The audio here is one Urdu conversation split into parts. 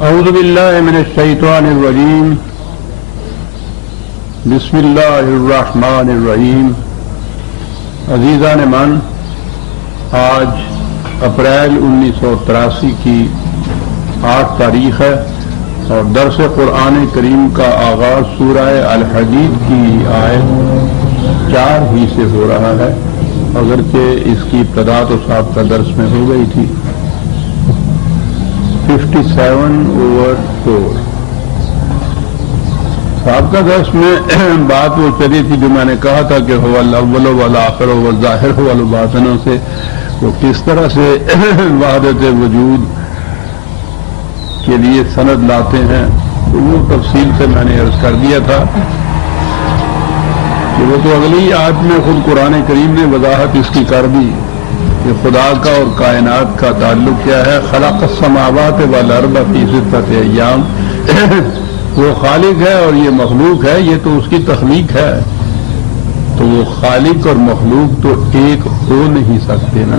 اعوذ باللہ من الشیطان الرجیم بسم اللہ الرحمن الرحیم. عزیزان من، آج اپریل 1983 کی 8 تاریخ ہے اور درس قرآن کریم کا آغاز سورہ الحدید کی آیت 4 ہی سے ہو رہا ہے، اگرچہ اس کی ابتدا تو صاحب کا درس میں ہو گئی تھی. 57/4 صاحب کا درس میں بات وہ چلی تھی جو میں نے کہا تھا کہ هو الاول والآخر والظاہر والباطن سے وہ کس طرح سے وحدت وجود کے لیے سند لاتے ہیں. تو وہ تفصیل سے میں نے عرض کر دیا تھا کہ وہ تو اگلی آیت میں خود قرآن کریم نے وضاحت اس کی کر دی کہ خدا کا اور کائنات کا تعلق کیا ہے. خلق السماوات والارض فی 6 ایام، وہ خالق ہے اور یہ مخلوق ہے، یہ تو اس کی تخلیق ہے. تو وہ خالق اور مخلوق تو ایک ہو نہیں سکتے نا.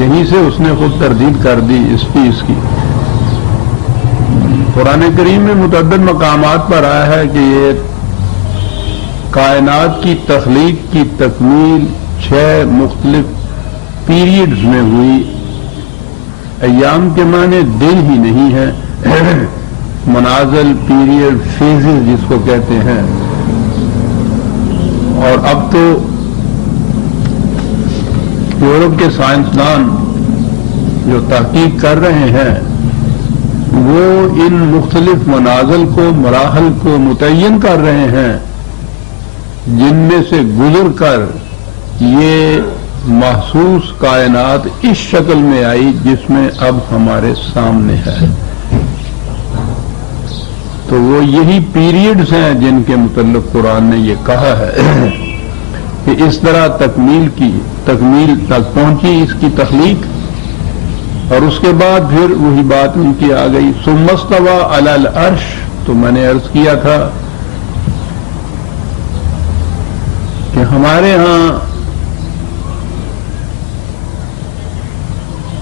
یہیں سے اس نے خود تردید کر دی اس چیز کی. قرآن کریم میں متعدد مقامات پر آیا ہے کہ یہ کائنات کی تخلیق کی تکمیل 6 مختلف پیریڈز میں ہوئی. ایام کے معنی دن ہی نہیں ہے، منازل پیریڈ فیزز جس کو کہتے ہیں. اور اب تو یورپ کے سائنسدان جو تحقیق کر رہے ہیں وہ ان مختلف منازل کو، مراحل کو متعین کر رہے ہیں جن میں سے گزر کر یہ محسوس کائنات اس شکل میں آئی جس میں اب ہمارے سامنے ہے. تو وہ یہی پیریڈز ہیں جن کے متعلق قرآن نے یہ کہا ہے کہ اس طرح تکمیل تک پہنچی اس کی تخلیق. اور اس کے بعد پھر وہی بات ان کی آ گئی. ثم استوى علی العرش، تو میں نے عرض کیا تھا کہ ہمارے ہاں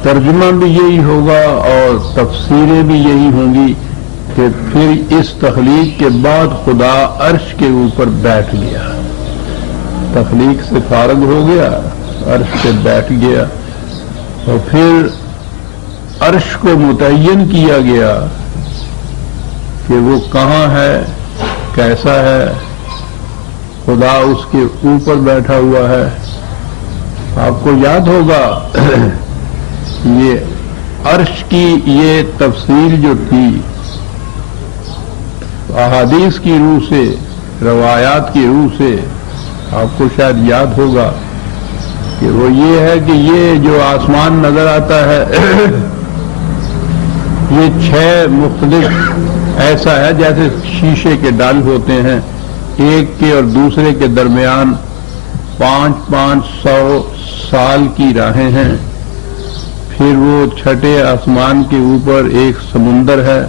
ترجمہ بھی یہی ہوگا اور تفسیریں بھی یہی ہوں گی کہ پھر اس تخلیق کے بعد خدا عرش کے اوپر بیٹھ گیا. تخلیق سے فارغ ہو گیا، عرش پہ بیٹھ گیا اور پھر عرش کو متعین کیا گیا کہ وہ کہاں ہے، کیسا ہے. خدا اس کے اوپر بیٹھا ہوا ہے. آپ کو یاد ہوگا یہ عرش کی یہ تفسیر جو تھی احادیث کی روح سے، روایات کی روح سے، آپ کو شاید یاد ہوگا کہ وہ یہ ہے کہ یہ جو آسمان نظر آتا ہے یہ 6 مختلف ایسا ہے جیسے شیشے کے ڈال ہوتے ہیں، ایک کے اور دوسرے کے درمیان 500 سال کی راہیں ہیں. پھر وہ چھٹے آسمان کے اوپر ایک سمندر ہے،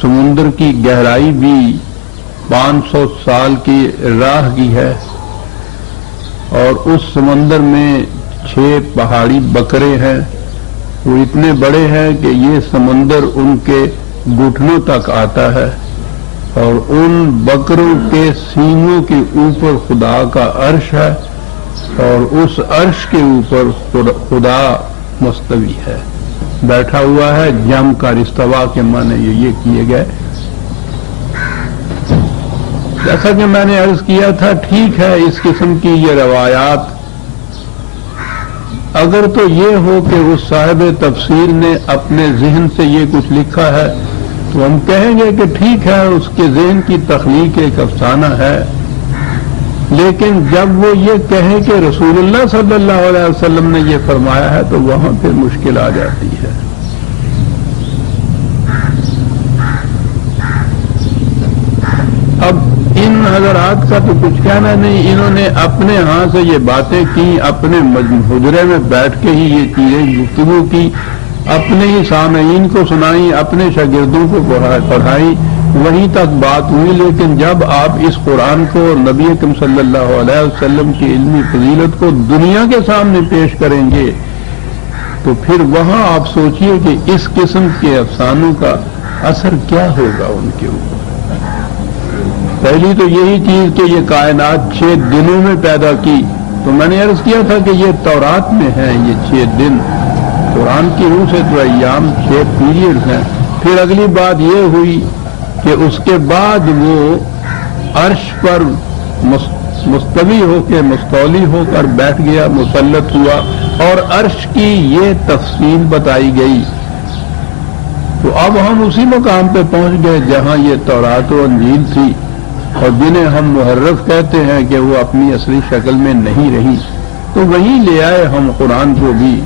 سمندر کی گہرائی بھی 500 سال کی راہ کی ہے. اور اس سمندر میں 6 پہاڑی بکرے ہیں. وہ اتنے بڑے ہیں کہ یہ سمندر ان کے گھٹنوں تک آتا ہے. اور ان بکروں کے سینگوں کے اوپر خدا کا عرش ہے اور اس عرش کے اوپر خدا مستوی ہے، بیٹھا ہوا ہے. جم کا استوا کے معنی یہ کیے گئے. جیسا کہ میں نے عرض کیا تھا، ٹھیک ہے اس قسم کی یہ روایات اگر تو یہ ہو کہ اس صاحب تفسیر نے اپنے ذہن سے یہ کچھ لکھا ہے تو ہم کہیں گے کہ ٹھیک ہے، اس کے ذہن کی تخلیق ایک افسانہ ہے. لیکن جب وہ یہ کہے کہ رسول اللہ صلی اللہ علیہ وسلم نے یہ فرمایا ہے تو وہاں پھر مشکل آ جاتی ہے. اب ان حضرات کا تو کچھ کہنا نہیں، انہوں نے اپنے ہاں سے یہ باتیں کی، اپنے حجرے میں بیٹھ کے ہی یہ چیزیں گفتگو کی، اپنے ہی سامعین کو سنائی، اپنے شاگردوں کو پڑھائی، وہیں تک بات ہوئی. لیکن جب آپ اس قرآن کو اور نبی اکرم صلی اللہ علیہ وسلم کی علمی فضیلت کو دنیا کے سامنے پیش کریں گے تو پھر وہاں آپ سوچئے کہ اس قسم کے افسانوں کا اثر کیا ہوگا ان کے اوپر۔ پہلی تو یہی چیز کہ یہ کائنات 6 دنوں میں پیدا کی، تو میں نے عرض کیا تھا کہ یہ تورات میں ہے یہ 6 دن، قرآن کی روح سے تو ایام 6 پیریڈز ہیں۔ پھر اگلی بات یہ ہوئی کہ اس کے بعد وہ عرش پر مستوی ہو کے مستولی ہو کر بیٹھ گیا، مسلط ہوا، اور عرش کی یہ تفصیل بتائی گئی۔ تو اب ہم اسی مقام پہ پہنچ گئے جہاں یہ تورات و انجیل تھی، اور جنہیں ہم محرف کہتے ہیں کہ وہ اپنی اصلی شکل میں نہیں رہی، تو وہیں لے آئے ہم قرآن کو بھی۔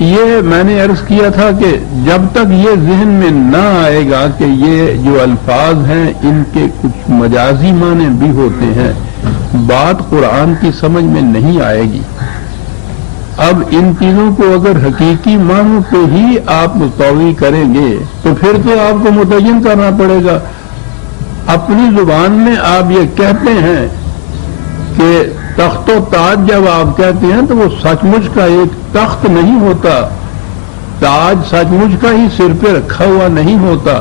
یہ میں نے عرض کیا تھا کہ جب تک یہ ذہن میں نہ آئے گا کہ یہ جو الفاظ ہیں ان کے کچھ مجازی معنی بھی ہوتے ہیں، بات قرآن کی سمجھ میں نہیں آئے گی۔ اب ان چیزوں کو اگر حقیقی معنوں پہ ہی آپ مستوی کریں گے تو پھر تو آپ کو متعین کرنا پڑے گا۔ اپنی زبان میں آپ یہ کہتے ہیں کہ تخت و تاج جب آپ کہتے ہیں تو وہ سچ مچ کا ایک تخت نہیں ہوتا، تاج سچ مچ کا ہی سر پہ رکھا ہوا نہیں ہوتا،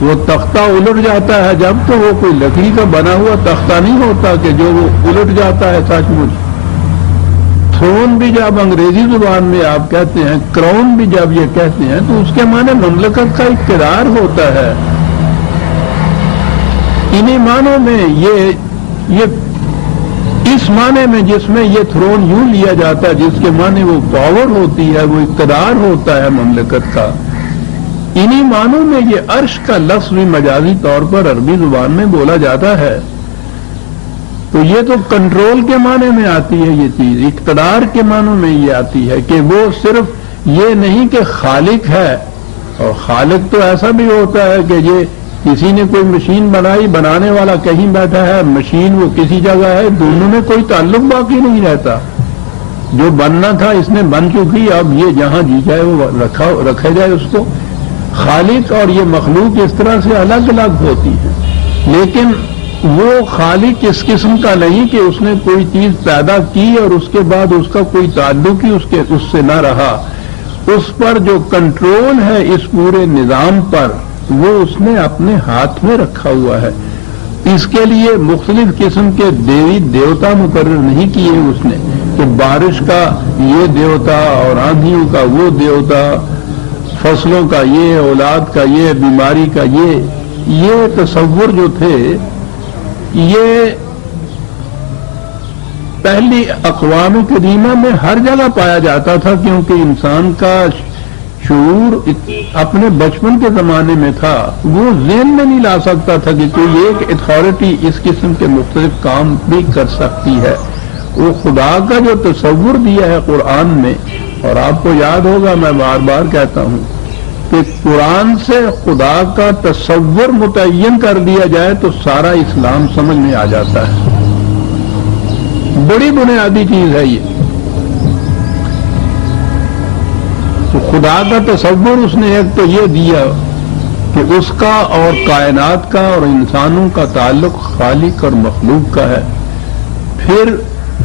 وہ تختہ الٹ جاتا ہے جب تو وہ کوئی لکڑی کا بنا ہوا تختہ نہیں ہوتا کہ جو وہ الٹ جاتا ہے سچ مچ۔ تھرون بھی جب انگریزی زبان میں آپ کہتے ہیں، کراؤن بھی جب یہ کہتے ہیں تو اس کے معنی مملکت کا اقتدار ہوتا ہے۔ انہی معنوں میں یہ اس معنی میں جس میں یہ تھرون یوں لیا جاتا ہے، جس کے معنی وہ پاور ہوتی ہے، وہ اقتدار ہوتا ہے مملکت کا، انہی معنوں میں یہ عرش کا لفظ بھی مجازی طور پر عربی زبان میں بولا جاتا ہے۔ تو یہ تو کنٹرول کے معنی میں آتی ہے یہ چیز، اقتدار کے معنوں میں یہ آتی ہے کہ وہ صرف یہ نہیں کہ خالق ہے، اور خالق تو ایسا بھی ہوتا ہے کہ یہ کسی نے کوئی مشین بنائی، بنانے والا کہیں بیٹھا ہے، مشین وہ کسی جگہ ہے، دونوں میں کوئی تعلق باقی نہیں رہتا۔ جو بننا تھا اس نے بن چکی، اب یہ جہاں جی جائے وہ رکھا جائے اس کو۔ خالق اور یہ مخلوق اس طرح سے الگ الگ ہوتی ہے، لیکن وہ خالق اس قسم کا نہیں کہ اس نے کوئی چیز پیدا کی اور اس کے بعد اس کا کوئی تعلق ہی اس سے نہ رہا۔ اس پر جو کنٹرول ہے اس پورے نظام پر، وہ اس نے اپنے ہاتھ میں رکھا ہوا ہے۔ اس کے لیے مختلف قسم کے دیوی دیوتا مقرر نہیں کیے اس نے کہ بارش کا یہ دیوتا اور آندھیوں کا وہ دیوتا، فصلوں کا یہ، اولاد کا یہ، بیماری کا یہ تصور جو تھے یہ پہلی اقوام قدیمہ میں ہر جگہ پایا جاتا تھا، کیونکہ انسان کا شعور اپنے بچپن کے زمانے میں تھا، وہ ذہن میں نہیں لا سکتا تھا کہ کوئی ایک اتھارٹی اس قسم کے مختلف کام بھی کر سکتی ہے۔ وہ خدا کا جو تصور دیا ہے قرآن میں، اور آپ کو یاد ہوگا میں بار بار کہتا ہوں کہ قرآن سے خدا کا تصور متعین کر دیا جائے تو سارا اسلام سمجھ میں آ جاتا ہے۔ بڑی بنیادی چیز ہے یہ۔ تو خدا کا تصور اس نے ایک تو یہ دیا کہ اس کا اور کائنات کا اور انسانوں کا تعلق خالق اور مخلوق کا ہے۔ پھر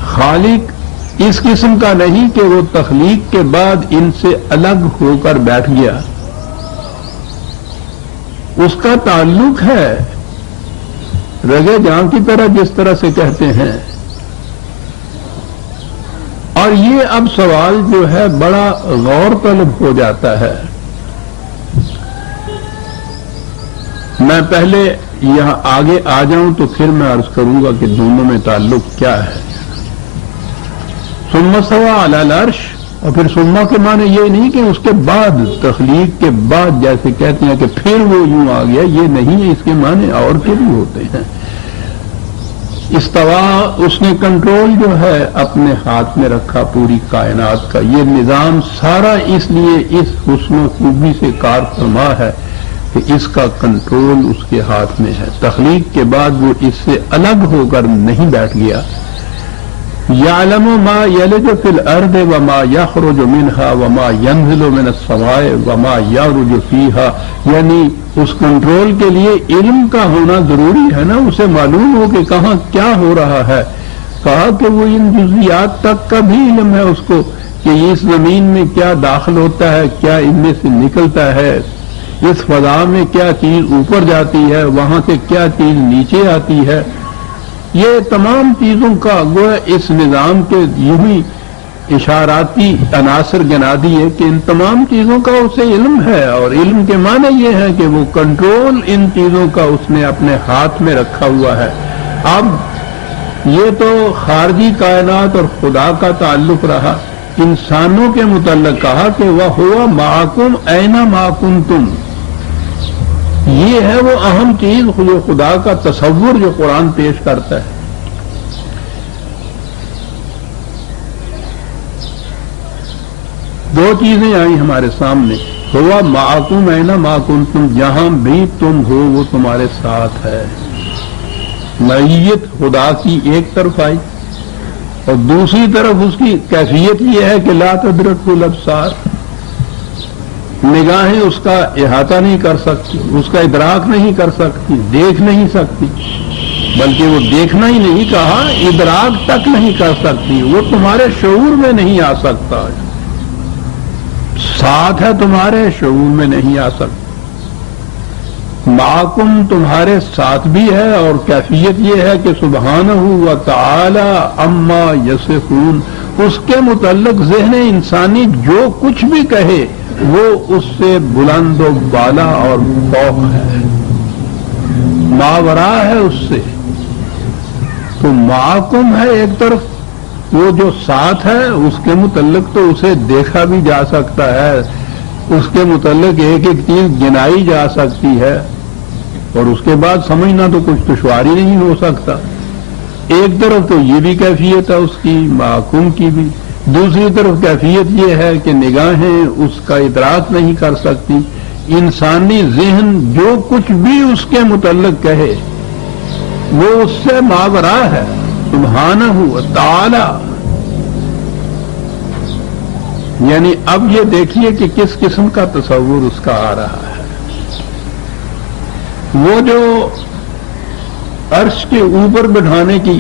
خالق اس قسم کا نہیں کہ وہ تخلیق کے بعد ان سے الگ ہو کر بیٹھ گیا، اس کا تعلق ہے رگے جان کی طرح جس طرح سے کہتے ہیں۔ اور یہ اب سوال جو ہے بڑا غور طلب ہو جاتا ہے۔ میں پہلے یہاں آگے آ جاؤں تو پھر میں عرض کروں گا کہ دونوں میں تعلق کیا ہے۔ ثم استوى علی العرش، اور پھر ثم کے معنی یہ نہیں کہ اس کے بعد، تخلیق کے بعد جیسے کہتے ہیں کہ پھر وہ یوں آ گیا، یہ نہیں ہے، اس کے معنی اور کے بھی ہوتے ہیں۔ استوا، اس نے کنٹرول جو ہے اپنے ہاتھ میں رکھا پوری کائنات کا۔ یہ نظام سارا اس لیے اس حسن و خوبی سے کار فرما ہے کہ اس کا کنٹرول اس کے ہاتھ میں ہے۔ تخلیق کے بعد وہ اس سے الگ ہو کر نہیں بیٹھ گیا۔ یعلم ما یلج فی الارض وما یخرج منها وما ینزل من السماء وما یعرج فیہا، یعنی اس کنٹرول کے لیے علم کا ہونا ضروری ہے نا، اسے معلوم ہو کہ کہاں کیا ہو رہا ہے۔ کہا کہ وہ ان جزیات تک کا بھی علم ہے اس کو کہ اس زمین میں کیا داخل ہوتا ہے، کیا ان میں سے نکلتا ہے، اس فضا میں کیا چیز اوپر جاتی ہے، وہاں سے کیا چیز نیچے آتی ہے. یہ تمام چیزوں کا گویا اس نظام کے یوں ہی اشاراتی عناصر گنا دیے کہ ان تمام چیزوں کا اسے علم ہے، اور علم کے معنی یہ ہے کہ وہ کنٹرول ان چیزوں کا اس نے اپنے ہاتھ میں رکھا ہوا ہے. اب یہ تو خارجی کائنات اور خدا کا تعلق رہا. انسانوں کے متعلق کہا کہ وَهُوَ مَعَكُمْ أَيْنَ مَا كُنتُمْ. یہ ہے وہ اہم چیز جو خدا کا تصور جو قرآن پیش کرتا ہے. دو چیزیں آئیں ہمارے سامنے. ہوا معکم اینا ما کنتم، جہاں بھی تم ہو وہ تمہارے ساتھ ہے. معیت خدا کی ایک طرف آئی، اور دوسری طرف اس کی کیفیت یہ ہے کہ لا تدرکہ الابصار، نگاہیں اس کا احاطہ نہیں کر سکتی، اس کا ادراک نہیں کر سکتی، دیکھ نہیں سکتی. بلکہ وہ دیکھنا ہی نہیں کہا، ادراک تک نہیں کر سکتی. وہ تمہارے شعور میں نہیں آ سکتا. ساتھ ہے تمہارے، شعور میں نہیں آ سکتا. معکم تمہارے ساتھ بھی ہے، اور کیفیت یہ ہے کہ سبحانہ و تعالی اما یصفون، اس کے متعلق ذہن انسانی جو کچھ بھی کہے وہ اس سے بلند و بالا اور فوق ہے، ماورا ہے اس سے. تو معکم ہے ایک طرف، وہ جو ساتھ ہے اس کے متعلق تو اسے دیکھا بھی جا سکتا ہے، اس کے متعلق ایک ایک چیز گنائی جا سکتی ہے، اور اس کے بعد سمجھنا تو کچھ دشواری نہیں ہو سکتا. ایک طرف تو یہ بھی کیفیت ہے اس کی معکوم کی بھی، دوسری طرف کیفیت یہ ہے کہ نگاہیں اس کا ادراک نہیں کر سکتی. انسانی ذہن جو کچھ بھی اس کے متعلق کہے وہ اس سے ماورا ہے، سبحانہ و تعالی. یعنی اب یہ دیکھیے کہ کس قسم کا تصور اس کا آ رہا ہے. وہ جو عرش کے اوپر بٹھانے کی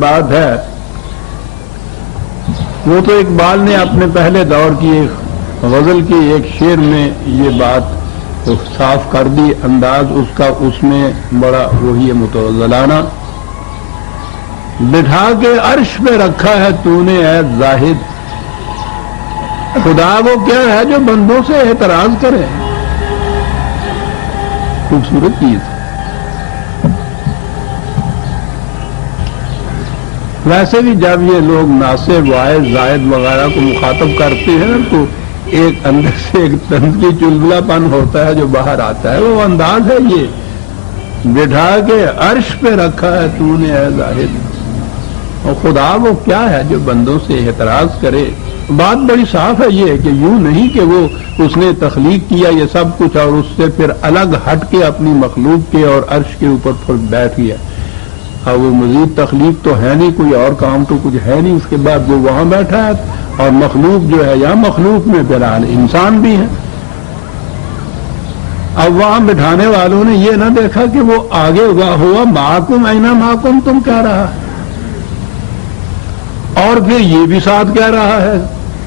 بات ہے، وہ تو اقبال نے اپنے پہلے دور کی ایک غزل کی ایک شعر میں یہ بات صاف کر دی. انداز اس کا اس میں بڑا وہی متغزلانہ، بٹھا کے عرش پہ رکھا ہے تو نے اے زاہد. خدا وہ کیا ہے جو بندوں سے اعتراض کرے. خوبصورت چیز. ویسے بھی جب یہ لوگ ناصب، واعظ، زائد وغیرہ کو مخاطب کرتے ہیں تو ایک اندر سے ایک طنز کی چلبلا پن ہوتا ہے جو باہر آتا ہے. وہ انداز ہے یہ، بٹھا کے عرش پہ رکھا ہے تو نے اے زاہد. اور خدا وہ کیا ہے جو بندوں سے اعتراض کرے. بات بڑی صاف ہے یہ کہ یوں نہیں کہ وہ اس نے تخلیق کیا یہ سب کچھ اور اس سے پھر الگ ہٹ کے اپنی مخلوق کے اور عرش کے اوپر پھر بیٹھ گیا. اب وہ مزید تخلیق تو ہے نہیں، کوئی اور کام تو کچھ ہے نہیں. اس کے بعد وہ وہاں بیٹھا ہے، اور مخلوق جو ہے یا مخلوق میں بہرحال انسان بھی ہے. اب وہاں بٹھانے والوں نے یہ نہ دیکھا کہ وہ آگے ہوا معکم اینا معکم تم کہہ رہا ہے، اور پھر یہ بھی ساتھ کہہ رہا ہے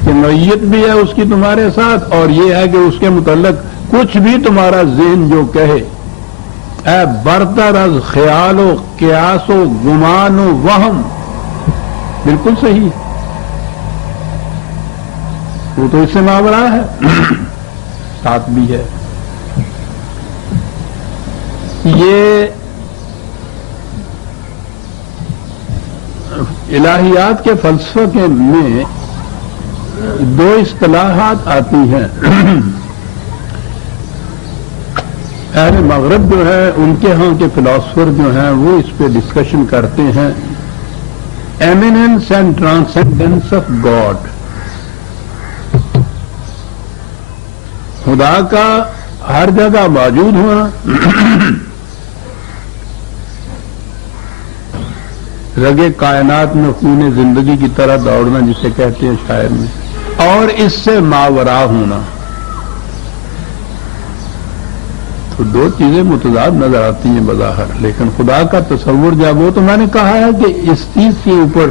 کہ معیت بھی ہے اس کی تمہارے ساتھ، اور یہ ہے کہ اس کے متعلق کچھ بھی تمہارا ذہن جو کہے، اے برتر از خیال و قیاس و گمان و وہم، بالکل صحیح، وہ تو اس سے ماورا ہے، ساتھ بھی ہے. یہ الہیات کے فلسفے میں دو اصطلاحات آتی ہیں. اہل مغرب جو ہے ان کے ہاں کے فلاسفر جو ہیں وہ اس پہ ڈسکشن کرتے ہیں، eminence and transcendence of God. خدا کا ہر جگہ موجود ہونا، رگے کائنات میں خون زندگی کی طرح دوڑنا جسے کہتے ہیں شاعر میں، اور اس سے ماورا ہونا. تو دو چیزیں متضاد نظر آتی ہیں بظاہر، لیکن خدا کا تصور جب ہو تو میں نے کہا ہے کہ اس چیز کے اوپر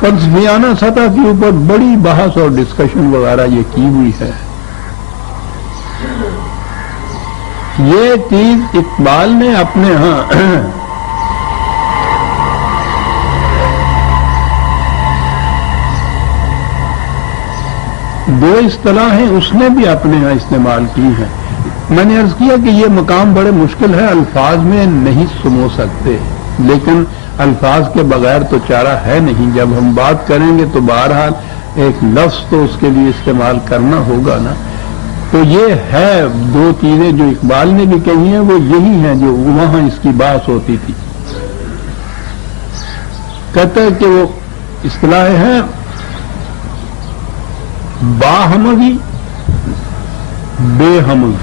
فلسفیانہ سطح کے اوپر بڑی بحث اور ڈسکشن وغیرہ یہ کی ہوئی ہے۔ یہ چیز اقبال نے اپنے ہاں دو اصطلاحیں اس نے بھی اپنے ہاں استعمال کی ہیں۔ میں نے عرض کیا کہ یہ مقام بڑے مشکل ہے، الفاظ میں نہیں سمو سکتے، لیکن الفاظ کے بغیر تو چارہ ہے نہیں۔ جب ہم بات کریں گے تو بہرحال ایک لفظ تو اس کے لیے استعمال کرنا ہوگا نا۔ تو یہ ہے دو چیزیں جو اقبال نے بھی کہی ہیں، وہ یہی ہیں جو وہاں اس کی بات ہوتی تھی۔ کہتا ہے کہ وہ اصطلاح ہے باہمگی بے ہمگی۔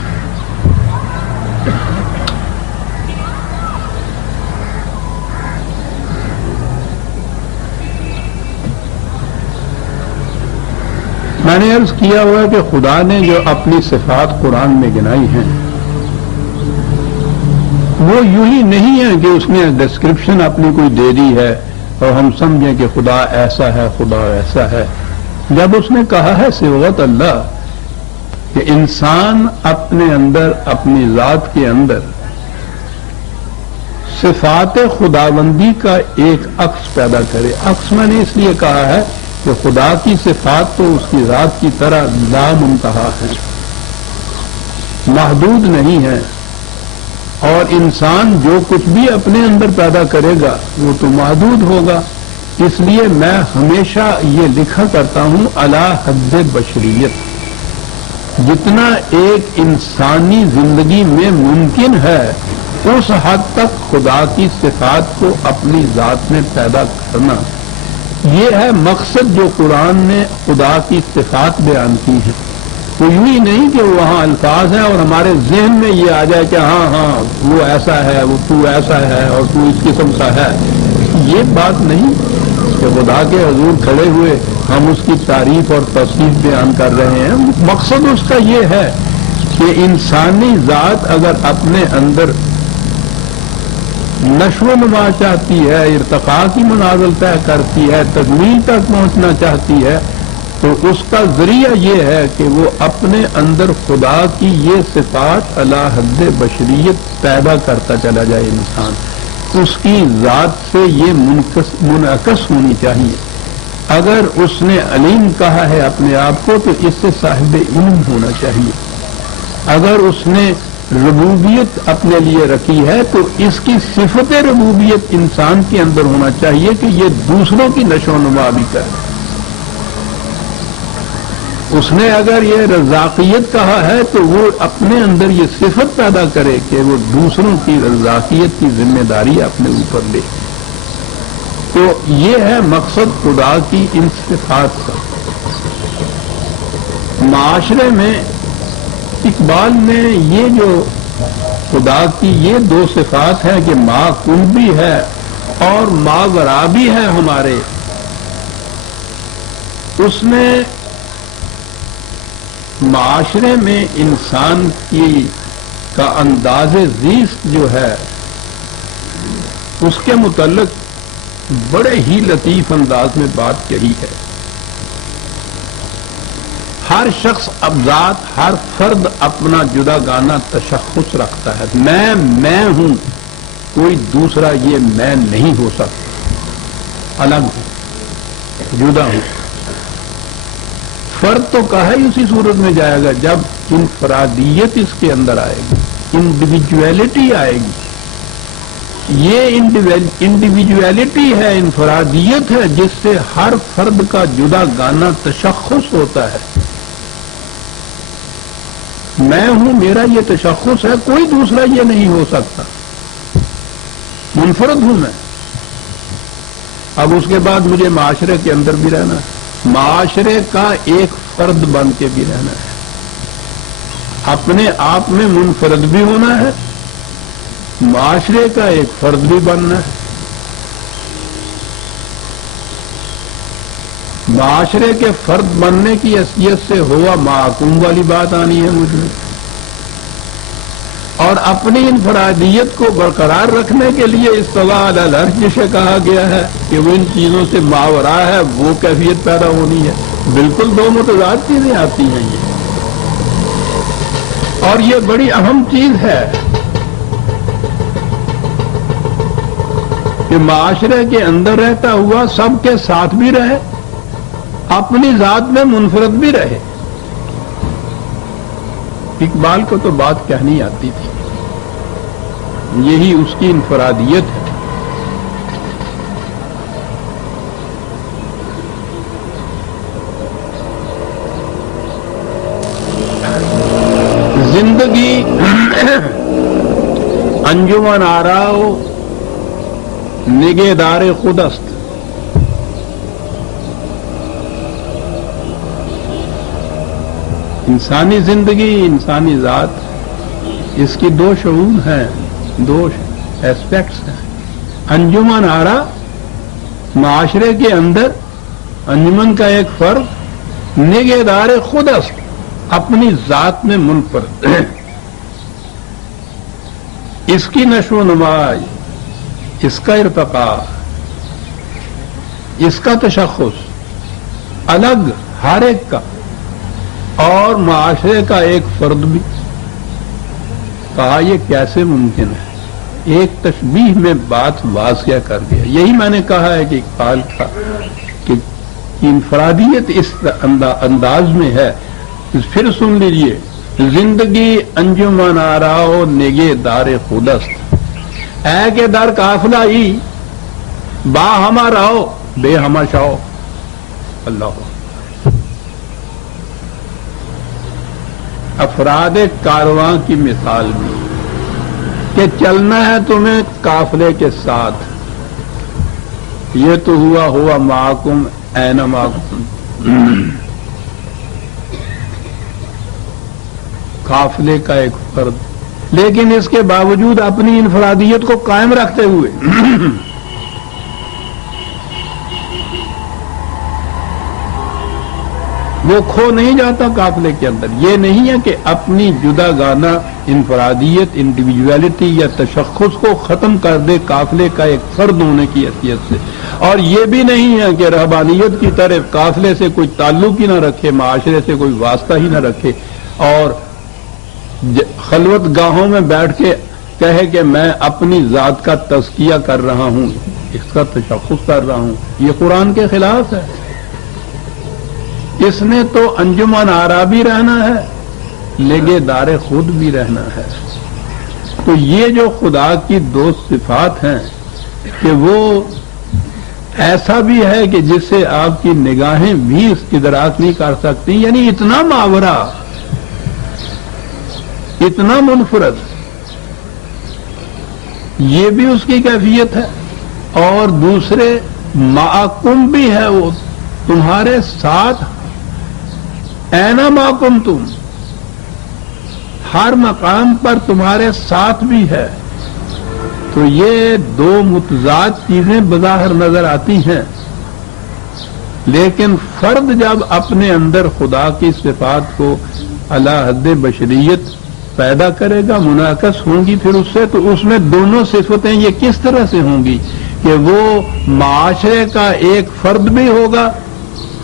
میں نے عرض کیا ہوا کہ خدا نے جو اپنی صفات قرآن میں گنائی ہیں وہ یوں ہی نہیں ہے کہ اس نے ڈسکرپشن اپنی کوئی دے دی ہے اور ہم سمجھیں کہ خدا ایسا ہے، خدا ایسا ہے۔ جب اس نے کہا ہے صبغت اللہ کہ انسان اپنے اندر، اپنی ذات کے اندر صفات خداوندی کا ایک عکس پیدا کرے۔ عکس میں نے اس لیے کہا ہے کہ خدا کی صفات تو اس کی ذات کی طرح لا منتہا ہے، محدود نہیں ہے، اور انسان جو کچھ بھی اپنے اندر پیدا کرے گا وہ تو محدود ہوگا۔ اس لیے میں ہمیشہ یہ لکھا کرتا ہوں اعلی حد بشریت، جتنا ایک انسانی زندگی میں ممکن ہے اس حد تک خدا کی صفات کو اپنی ذات میں پیدا کرنا، یہ ہے مقصد جو قرآن نے خدا کی صفات بیان کی ہے۔ تو یوں ہی نہیں کہ وہاں الفاظ ہیں اور ہمارے ذہن میں یہ آ جائے کہ ہاں ہاں وہ ایسا ہے، وہ تو ایسا ہے اور تو اس قسم کا ہے۔ یہ بات نہیں کہ خدا کے حضور کھڑے ہوئے ہم اس کی تعریف اور توصیف بیان کر رہے ہیں۔ مقصد اس کا یہ ہے کہ انسانی ذات اگر اپنے اندر نشو و نما چاہتی ہے، ارتقاء کی منازل طے کرتی ہے، تکمیل تک پہنچنا چاہتی ہے، تو اس کا ذریعہ یہ ہے کہ وہ اپنے اندر خدا کی یہ صفات اعلی حد بشریت پیدا کرتا چلا جائے۔ انسان اس کی ذات سے یہ منعکس ہونی چاہیے۔ اگر اس نے علیم کہا ہے اپنے آپ کو تو اس سے صاحب علم ہونا چاہیے۔ اگر اس نے ربوبیت اپنے لیے رکھی ہے تو اس کی صفت ربوبیت انسان کے اندر ہونا چاہیے کہ یہ دوسروں کی نشو و نما بھی کرے۔ اس نے اگر یہ رزاقیت کہا ہے تو وہ اپنے اندر یہ صفت پیدا کرے کہ وہ دوسروں کی رزاقیت کی ذمہ داری اپنے اوپر لے۔ تو یہ ہے مقصد خدا کی ان صفات کا۔ معاشرے میں اقبال نے یہ جو خدا کی یہ دو صفات ہیں کہ ما کن بھی ہے اور ما ورا بھی ہے ہمارے، اس نے معاشرے میں انسان کا انداز زیست جو ہے اس کے متعلق بڑے ہی لطیف انداز میں بات کہی ہے۔ ہر شخص اب ذات، ہر فرد اپنا جدا گانا تشخص رکھتا ہے۔ میں ہوں، کوئی دوسرا یہ میں نہیں ہو سکتا، الگ ہوں، جدا ہوں۔ فرد تو کہا ہی اسی صورت میں جائے گا جب انفرادیت اس کے اندر آئے گی، انڈیویجویلٹی آئے گی۔ یہ انڈیویجویلٹی ہے، انفرادیت ہے جس سے ہر فرد کا جدا گانا تشخص ہوتا ہے۔ میں ہوں، میرا یہ تشخص ہے، کوئی دوسرا یہ نہیں ہو سکتا، منفرد ہوں میں۔ اب اس کے بعد مجھے معاشرے کے اندر بھی رہنا ہے، معاشرے کا ایک فرد بن کے بھی رہنا ہے، اپنے آپ میں منفرد بھی ہونا ہے، معاشرے کا ایک فرد بھی بننا ہے۔ معاشرے کے فرد بننے کی حیثیت سے ہوا محکوم والی بات آنی ہے مجھ میں۔ اور اپنی انفرادیت کو برقرار رکھنے کے لیے استوا علی العرش جسے کہا گیا ہے کہ وہ ان چیزوں سے ماورا ہے، وہ کیفیت پیدا ہونی ہے۔ بالکل دو متضاد چیزیں آتی ہیں یہ، اور یہ بڑی اہم چیز ہے کہ معاشرے کے اندر رہتا ہوا سب کے ساتھ بھی رہے، اپنی ذات میں منفرد بھی رہے۔ اقبال کو تو بات کہنی آتی تھی، یہی اس کی انفرادیت ہے۔ زندگی انجمن آراؤ نگہدار خود است۔ انسانی زندگی، انسانی ذات، اس کی دو شعور ہیں، دو ایسپیکٹس ہیں۔ انجمن آرا معاشرے کے اندر انجمن کا ایک فرد نگہدار خود است، اپنی ذات میں منفرد، اس کی نشو و نما، اس کا ارتقاء، اس کا تشخص الگ ہر ایک کا، اور معاشرے کا ایک فرد بھی۔ کہا یہ کیسے ممکن ہے؟ ایک تشبیہ میں بات واضح کر دیا۔ یہی میں نے کہا ہے کہ اقبال کا کہ انفرادیت اس انداز میں ہے۔ پھر سن لیجئے، زندگی انجمن آراؤ نگہ دار خودست، اے کہ در قافلہ ای با ہما راؤ بے ہما شاؤ۔ اللہ افراد کارواں کی مثال بھی کہ چلنا ہے تمہیں قافلے کے ساتھ، یہ تو ہوا معکم این معکم، قافلے کا ایک فرد، لیکن اس کے باوجود اپنی انفرادیت کو قائم رکھتے ہوئے وہ کھو نہیں جاتا قافلے کے اندر۔ یہ نہیں ہے کہ اپنی جدا گانہ انفرادیت، انڈیویجویلٹی یا تشخص کو ختم کر دے قافلے کا ایک فرد ہونے کی حیثیت سے، اور یہ بھی نہیں ہے کہ رہبانیت کی طرح قافلے سے کوئی تعلق ہی نہ رکھے، معاشرے سے کوئی واسطہ ہی نہ رکھے، اور خلوت گاہوں میں بیٹھ کے کہے کہ میں اپنی ذات کا تزکیہ کر رہا ہوں، اس کا تشخص کر رہا ہوں۔ یہ قرآن کے خلاف ہے۔ اس نے تو انجمن آرا بھی رہنا ہے، نگہ دار خود بھی رہنا ہے۔ تو یہ جو خدا کی دو صفات ہیں کہ وہ ایسا بھی ہے کہ جس سے آپ کی نگاہیں بھی اس کی ادراک نہیں کر سکتی، یعنی اتنا ماورا، اتنا منفرد، یہ بھی اس کی کیفیت ہے۔ اور دوسرے معکم بھی ہے، وہ تمہارے ساتھ، اینا معکم تم، ہر مقام پر تمہارے ساتھ بھی ہے۔ تو یہ دو متضاد چیزیں بظاہر نظر آتی ہیں، لیکن فرد جب اپنے اندر خدا کی صفات کو اعلی حد بشریت پیدا کرے گا، منعکس ہوں گی پھر اس سے، تو اس میں دونوں صفتیں یہ کس طرح سے ہوں گی کہ وہ معاشرے کا ایک فرد بھی ہوگا،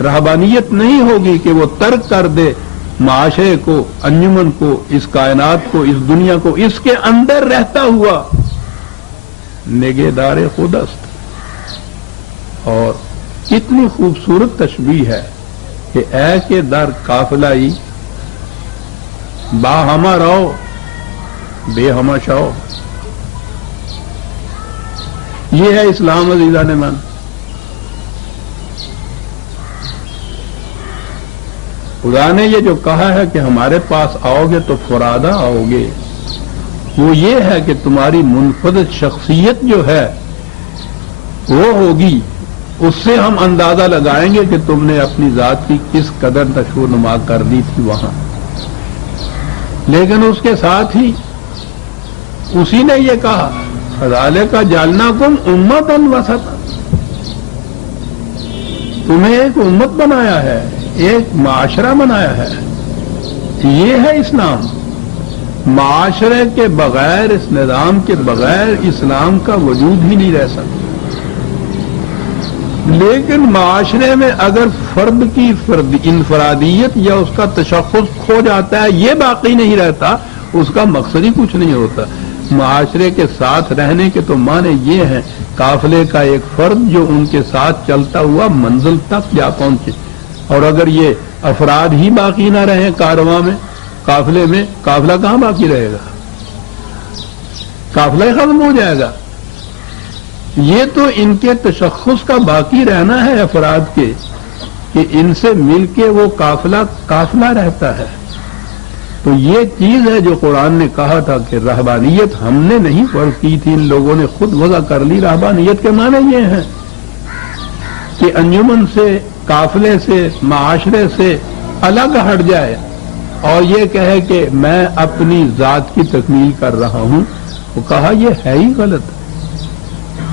رہبانیت نہیں ہوگی کہ وہ ترک کر دے معاشرے کو، انجمن کو، اس کائنات کو، اس دنیا کو، اس کے اندر رہتا ہوا نگہدار خود است۔ اور کتنی خوبصورت تشبیہ ہے کہ اے کہ در قافلہ ای با ہما راؤ بے ہما شاؤ۔ یہ ہے اسلام عزیزان من۔ خدا نے یہ جو کہا ہے کہ ہمارے پاس آؤ گے تو فرادہ آؤ گے، وہ یہ ہے کہ تمہاری منفرد شخصیت جو ہے وہ ہوگی، اس سے ہم اندازہ لگائیں گے کہ تم نے اپنی ذات کی کس قدر نشو و نما کر دی تھی وہاں۔ لیکن اس کے ساتھ ہی اسی نے یہ کہا فذالک جعلناکم امۃ وسطا، تمہیں ایک امت بنایا ہے، ایک معاشرہ بنایا ہے۔ یہ ہے اسلام، معاشرے کے بغیر، اس نظام کے بغیر اسلام کا وجود ہی نہیں رہ سکتا۔ لیکن معاشرے میں اگر فرد کی انفرادیت یا اس کا تشخص کھو جاتا ہے، یہ باقی نہیں رہتا، اس کا مقصد ہی کچھ نہیں ہوتا۔ معاشرے کے ساتھ رہنے کے تو معنی یہ ہیں، قافلے کا ایک فرد جو ان کے ساتھ چلتا ہوا منزل تک جا پہنچے، اور اگر یہ افراد ہی باقی نہ رہیں کارواں میں، قافلے میں، قافلہ کہاں باقی رہے گا؟ قافلہ ہی ختم ہو جائے گا۔ یہ تو ان کے تشخص کا باقی رہنا ہے افراد کے، کہ ان سے مل کے وہ قافلہ رہتا ہے۔ تو یہ چیز ہے جو قرآن نے کہا تھا کہ رہبانیت ہم نے نہیں فرض کی تھی، ان لوگوں نے خود وضع کر لی۔ رہبانیت کے معنی یہ ہیں کہ انجمن سے، قافلے سے، معاشرے سے الگ ہٹ جائے اور یہ کہے کہ میں اپنی ذات کی تکمیل کر رہا ہوں۔ وہ کہا یہ ہے ہی غلط،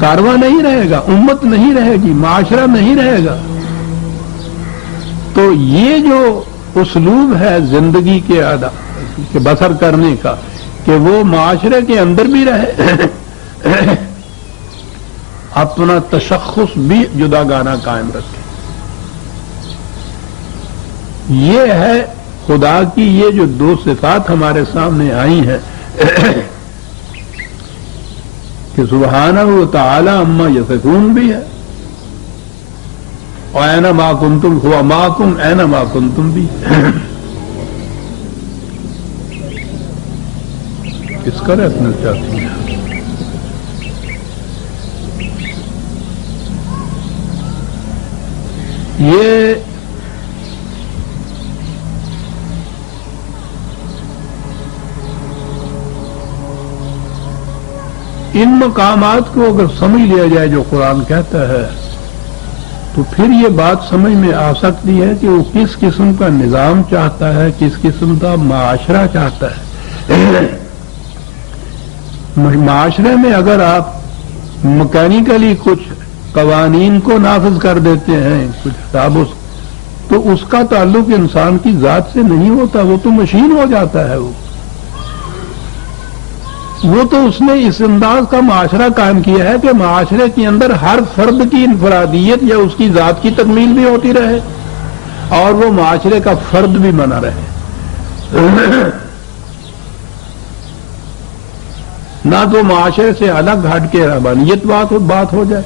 کارواں نہیں رہے گا، امت نہیں رہے گی، معاشرہ نہیں رہے گا۔ تو یہ جو اسلوب ہے زندگی کے بسر کرنے کا، کہ وہ معاشرے کے اندر بھی رہے، اپنا تشخص بھی جداگانہ قائم رکھے، یہ ہے خدا کی یہ جو دو صفات ہمارے سامنے آئی ہیں کہ سبحانہ و تعالی عما یصفون بھی ہے، اور اینا ما کنتم ہوا معکم اینا ما کنتم بھی کس کا ریفرنس چاہتی ہیں؟ یہ ان مقامات کو اگر سمجھ لیا جائے جو قرآن کہتا ہے، تو پھر یہ بات سمجھ میں آ سکتی ہے کہ وہ کس قسم کا نظام چاہتا ہے، کس قسم کا معاشرہ چاہتا ہے۔ معاشرے میں اگر آپ مکینیکلی کچھ قوانین کو نافذ کر دیتے ہیں، کچھ حساب، تو اس کا تعلق انسان کی ذات سے نہیں ہوتا، وہ تو مشین ہو جاتا ہے۔ وہ تو اس نے اس انداز کا معاشرہ قائم کیا ہے کہ معاشرے کے اندر ہر فرد کی انفرادیت یا اس کی ذات کی تکمیل بھی ہوتی رہے اور وہ معاشرے کا فرد بھی بنا رہے، نہ تو معاشرے سے الگ ہٹ کے رہبانیت بات ہو جائے،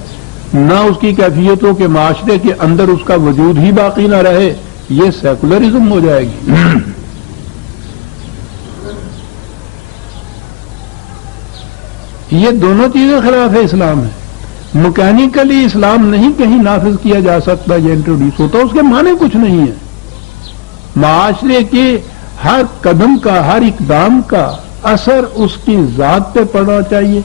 نہ اس کی کیفیت ہو کہ معاشرے کے اندر اس کا وجود ہی باقی نہ رہے، یہ سیکولرزم ہو جائے گی۔ یہ دونوں چیزیں خلاف ہے اسلام ہے۔ مکینیکلی اسلام نہیں کہیں نافذ کیا جا سکتا یا انٹروڈیوس ہوتا، اس کے معنی کچھ نہیں ہے۔ معاشرے کے ہر قدم کا، ہر اقدام کا اثر اس کی ذات پہ پڑنا چاہیے،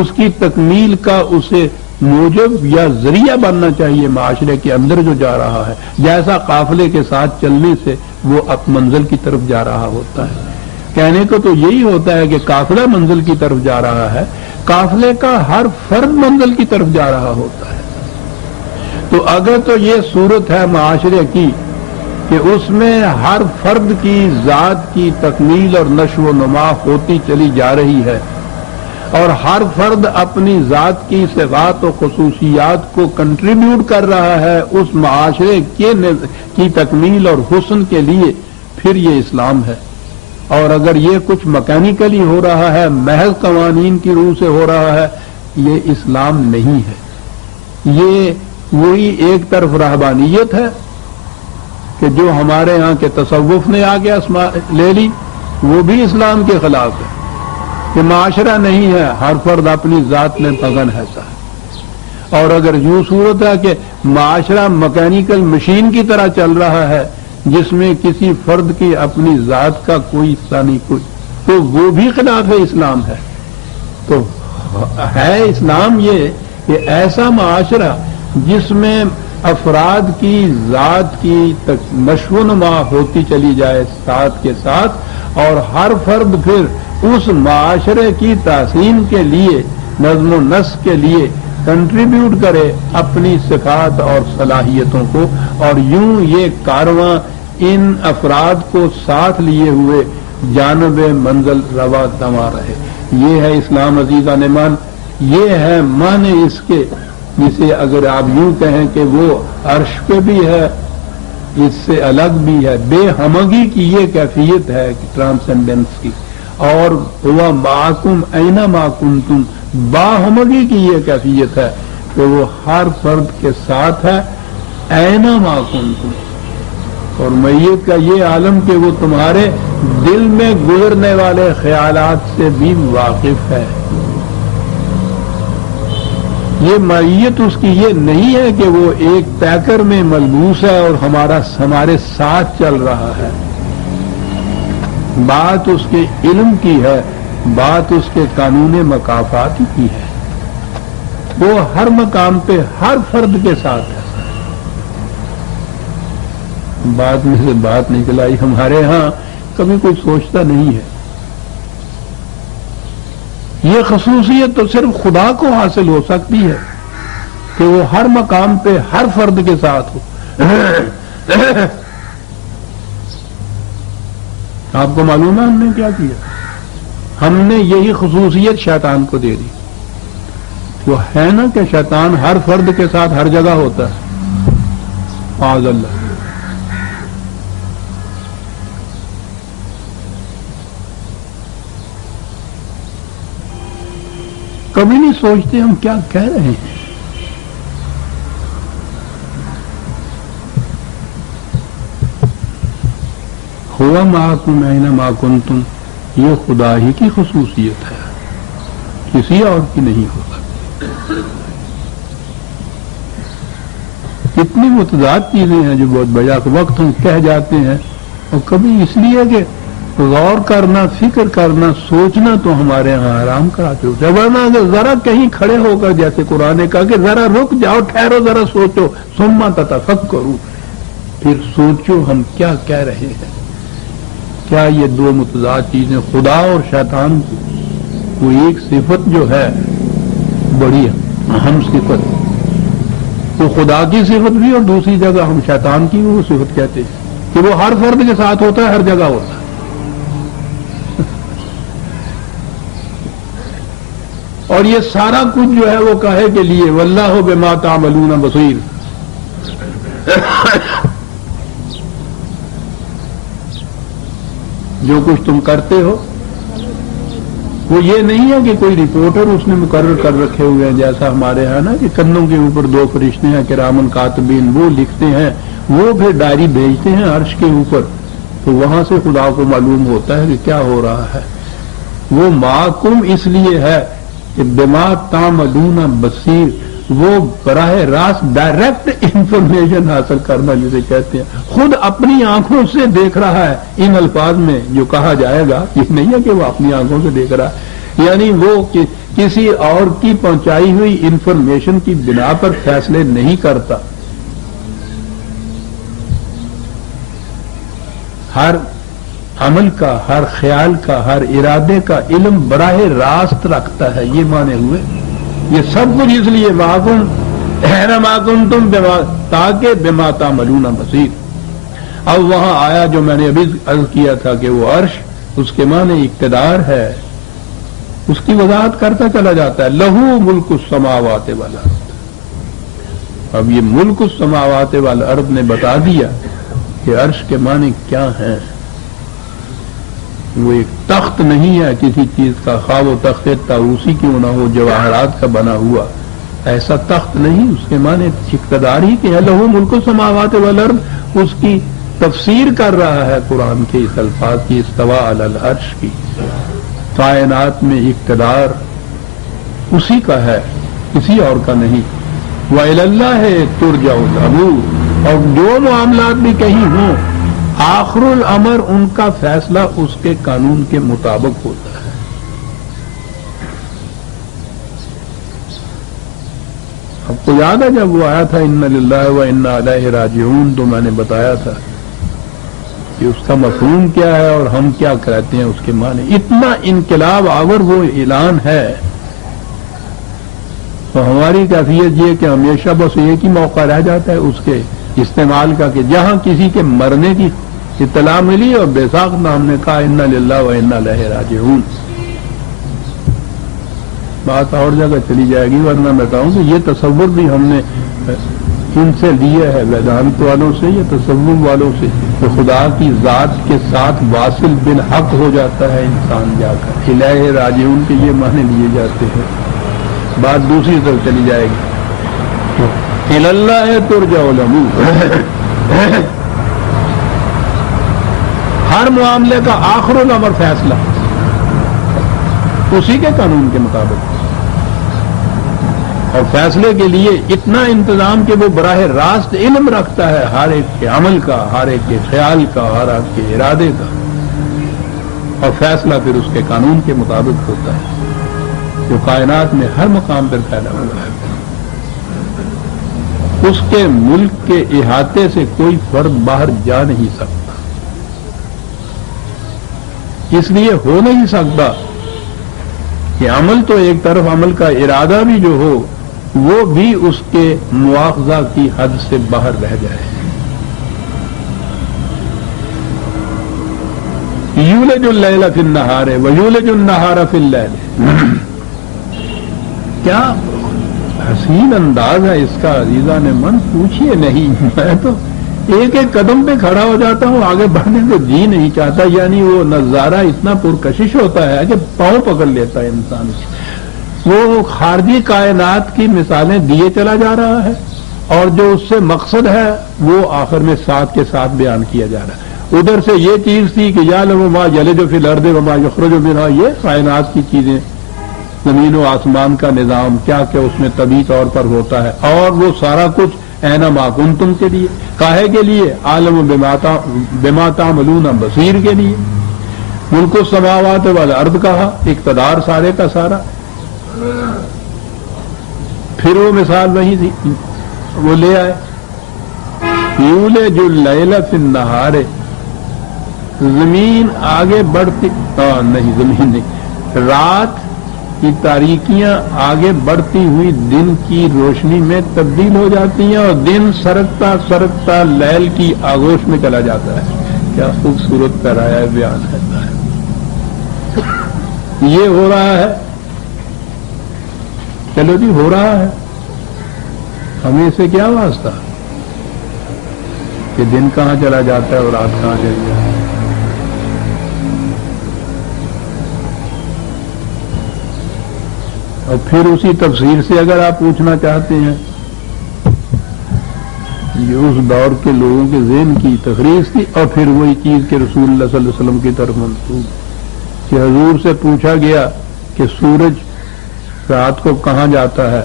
اس کی تکمیل کا اسے موجب یا ذریعہ بننا چاہیے معاشرے کے اندر جو جا رہا ہے، جیسا قافلے کے ساتھ چلنے سے وہ منزل کی طرف جا رہا ہوتا ہے۔ کہنے کو تو یہی ہوتا ہے کہ قافلہ منزل کی طرف جا رہا ہے، قافلے کا ہر فرد منزل کی طرف جا رہا ہوتا ہے۔ تو اگر تو یہ صورت ہے معاشرے کی کہ اس میں ہر فرد کی ذات کی تکمیل اور نشو و نما ہوتی چلی جا رہی ہے، اور ہر فرد اپنی ذات کی صفات و خصوصیات کو کنٹریبیوٹ کر رہا ہے اس معاشرے کی تکمیل اور حسن کے لیے، پھر یہ اسلام ہے۔ اور اگر یہ کچھ مکینیکلی ہو رہا ہے، محض قوانین کی روح سے ہو رہا ہے، یہ اسلام نہیں ہے۔ یہ وہی ایک طرف رہبانیت ہے کہ جو ہمارے ہاں کے تصوف نے آگے لے لی، وہ بھی اسلام کے خلاف ہے کہ معاشرہ نہیں ہے، ہر فرد اپنی ذات میں مگن ہے۔ اور اگر یوں صورت ہے کہ معاشرہ مکینیکل مشین کی طرح چل رہا ہے جس میں کسی فرد کی اپنی ذات کا کوئی حصہ نہیں، کوئی، تو وہ بھی خلاف اسلام ہے۔ تو ہے اسلام یہ کہ ایسا معاشرہ جس میں افراد کی ذات کی نشو و نما ہوتی چلی جائے ساتھ کے ساتھ، اور ہر فرد پھر اس معاشرے کی تحسین کے لیے، نظم و نسق کے لیے کنٹریبیوٹ کرے اپنی صفات اور صلاحیتوں کو، اور یوں یہ کارواں ان افراد کو ساتھ لیے ہوئے جانب منزل روا دما رہے. یہ ہے اسلام عزیزان ایمان. یہ ہے معنی اس کے، جسے اگر آپ یوں کہیں کہ وہ عرش پہ بھی ہے، اس سے الگ بھی ہے. بے ہمگی کی یہ کیفیت ہے ٹرانسینڈنس کی. اور ہوا معکم اینما کنتم، باہمگی کی یہ کیفیت ہے کہ وہ ہر فرد کے ساتھ ہے اینما کنتم. اور میت کا یہ عالم کہ وہ تمہارے دل میں گزرنے والے خیالات سے بھی واقف ہے. یہ میت اس کی یہ نہیں ہے کہ وہ ایک پیکر میں ملبوس ہے اور ہمارے ساتھ چل رہا ہے. بات اس کے علم کی ہے، بات اس کے قانون مکافات کی ہے. وہ ہر مقام پہ ہر فرد کے ساتھ ہے. بات میں سے بات نکل آئی، ہمارے ہاں کبھی کوئی سوچتا نہیں ہے. یہ خصوصیت تو صرف خدا کو حاصل ہو سکتی ہے کہ وہ ہر مقام پہ ہر فرد کے ساتھ ہو. آپ کو معلوم ہے ہم نے کیا کیا؟ ہم نے یہی خصوصیت شیطان کو دے دی. وہ ہے نا کہ شیطان ہر فرد کے ساتھ ہر جگہ ہوتا ہے. معاذ اللہ. کبھی نہیں سوچتے ہم کیا کہہ رہے ہیں. ہوا معکم اینما کنتم، یہ خدا ہی کی خصوصیت ہے، کسی اور کی نہیں ہو سکتی. کتنی متضاد چیزیں ہیں جو بہت بجا وقت ہم کہہ جاتے ہیں، اور کبھی اس لیے کہ غور کرنا، فکر کرنا، سوچنا تو ہمارے ہاں آرام کراتے ہوتے ہیں. ورنہ اگر ذرا کہیں کھڑے ہو کر، جیسے قرآن نے کہا کہ ذرا رک جاؤ، ٹھہرو، ذرا سوچو، ثم تتفکروا، پھر سوچو ہم کیا کہہ رہے ہیں. کیا یہ دو متضاد چیزیں، خدا اور شیطان، وہ ایک صفت جو ہے بڑی اہم صفت، وہ خدا کی صفت بھی، اور دوسری جگہ ہم شیطان کی وہ صفت کہتے ہیں کہ وہ ہر فرد کے ساتھ ہوتا ہے، ہر جگہ ہوتا ہے. اور یہ سارا کچھ جو ہے وہ کاہے کے لیے؟ واللہ بما تعملون بصیر. جو کچھ تم کرتے ہو وہ یہ نہیں ہے کہ کوئی رپورٹر اس نے مقرر کر رکھے ہوئے ہیں، جیسا ہمارے ہاں نا کہ کندھوں کے اوپر دو فرشتے ہیں کرامن کاتبین، وہ لکھتے ہیں، وہ پھر ڈائری بھیجتے ہیں عرش کے اوپر، تو وہاں سے خدا کو معلوم ہوتا ہے کہ کیا ہو رہا ہے. وہ معکم اس لیے ہے کہ بما تعملون بصیر، وہ براہ راست ڈائریکٹ انفارمیشن حاصل کرنا جسے کہتے ہیں. خود اپنی آنکھوں سے دیکھ رہا ہے. ان الفاظ میں جو کہا جائے گا یہ نہیں ہے کہ وہ اپنی آنکھوں سے دیکھ رہا ہے، یعنی وہ کسی اور کی پہنچائی ہوئی انفارمیشن کی بنا پر فیصلے نہیں کرتا. ہر عمل کا، ہر خیال کا، ہر ارادے کا علم براہ راست رکھتا ہے. یہ مانے ہوئے یہ سب کچھ اس لیے معکم اینما کنتم تاکہ بما تعملون بصیر. اب وہاں آیا جو میں نے ابھی عرض کیا تھا کہ وہ عرش، اس کے معنی اقتدار ہے، اس کی وضاحت کرتا چلا جاتا ہے. لہو ملک السماوات والارض. اب یہ ملک السماوات والارض نے بتا دیا کہ عرش کے معنی کیا ہیں. وہ ایک تخت نہیں ہے کسی چیز کا، خواہ وہ تخت طاووسی کیوں نہ ہو، جواہرات کا بنا ہوا، ایسا تخت نہیں. اس کے معنی اقتدار ہی کہ لہو ملک السماوات والارض. اس کی تفسیر کر رہا ہے قرآن کے اس الفاظ کی، استوى علی العرش کی. کائنات میں اقتدار اسی کا ہے، کسی اور کا نہیں. وَإِلَى اللَّهِ تُرْجَعُ الْأُمُورُ. اور جو معاملات بھی کہیں ہوں، آخر الامر ان کا فیصلہ اس کے قانون کے مطابق ہوتا ہے. آپ کو یاد ہے جب وہ آیا تھا اِنَّ لِلَّهِ وَإِنَّا إِلَيْهِ رَاجِعُونَ، تو میں نے بتایا تھا کہ اس کا مفہوم کیا ہے اور ہم کیا کہتے ہیں اس کے معنی. اتنا انقلاب آور وہ اعلان ہے، تو ہماری کیفیت یہ کہ ہمیشہ بس ایک ہی موقع رہ جاتا ہے اس کے استعمال کا کہ جہاں کسی کے مرنے کی اطلاع ملی اور بے ساختہ ہم نے کہا انا للہ و انا الیہ راجعون. بات اور جگہ چلی جائے گی، ورنہ میں کہوں کہ یہ تصور بھی ہم نے ان سے لیا ہے، ویدانت والوں سے یا تصوف والوں سے، کہ خدا کی ذات کے ساتھ واصل بالحق ہو جاتا ہے انسان جا کر. الہ راجعون کے یہ معنی لیے جاتے ہیں. بات دوسری طرف چلی جائے گی، الی اللہ ترجع الامور. ہر معاملے کا آخر الامر فیصلہ اسی کے قانون کے مطابق، اور فیصلے کے لیے اتنا انتظام کہ وہ براہ راست علم رکھتا ہے ہر ایک کے عمل کا، ہر ایک کے خیال کا، ہر ایک کے ارادے کا، اور فیصلہ پھر اس کے قانون کے مطابق ہوتا ہے جو کائنات میں ہر مقام پر پیدا ہوا ہے. اس کے ملک کے احاطے سے کوئی فرد باہر جا نہیں سکتا، اس لیے ہو نہیں سکتا کہ عمل تو ایک طرف، عمل کا ارادہ بھی جو ہو وہ بھی اس کے مواخذہ کی حد سے باہر رہ جائے. یولج اللیل فی النہار ویولج النہار فی اللیل. کیا حسین انداز ہے اس کا عزیزان من، پوچھئے نہیں. میں تو ایک ایک قدم پہ کھڑا ہو جاتا ہوں، آگے بڑھنے کو جی نہیں چاہتا. یعنی وہ نظارہ اتنا پرکشش ہوتا ہے کہ پاؤں پکڑ لیتا ہے انسان کی. وہ خارجی کائنات کی مثالیں دیے چلا جا رہا ہے، اور جو اس سے مقصد ہے وہ آخر میں ساتھ کے ساتھ بیان کیا جا رہا ہے. ادھر سے یہ چیز تھی کہ یعلم ما یلج فی الارض وما یخرج منہا، یہ کائنات کی چیزیں، زمین و آسمان کا نظام، کیا کیا اس میں طبعی طور پر ہوتا ہے، اور وہ سارا کچھ اینما کنتم کے لیے، کاہے کے لیے، عالم بما تعملون بصیر کے لیے. ملک السماوات والارض کہا، اقتدار سارے کا سارا. پھر وہ مثال وہی تھی، وہ لے آئے یولج اللیل فی النہار. زمین آگے بڑھتی، نہیں زمین نہیں، رات کی تاریکیاں آگے بڑھتی ہوئی دن کی روشنی میں تبدیل ہو جاتی ہیں، اور دن سرکتا سرکتا لیل کی آغوش میں چلا جاتا ہے. کیا خوبصورت پیرایا بیان کرتا ہے. یہ ہو رہا ہے، چلو جی ہو رہا ہے، ہمیں اسے کیا واسطہ کہ دن کہاں چلا جاتا ہے اور رات کہاں چلی جاتی ہے. اور پھر اسی تفسیر سے اگر آپ پوچھنا چاہتے ہیں، یہ اس دور کے لوگوں کے ذہن کی تخریص تھی، اور پھر وہی چیز کہ رسول اللہ صلی اللہ علیہ وسلم کی طرف منسوب، کہ حضور سے پوچھا گیا کہ سورج رات کو کہاں جاتا ہے،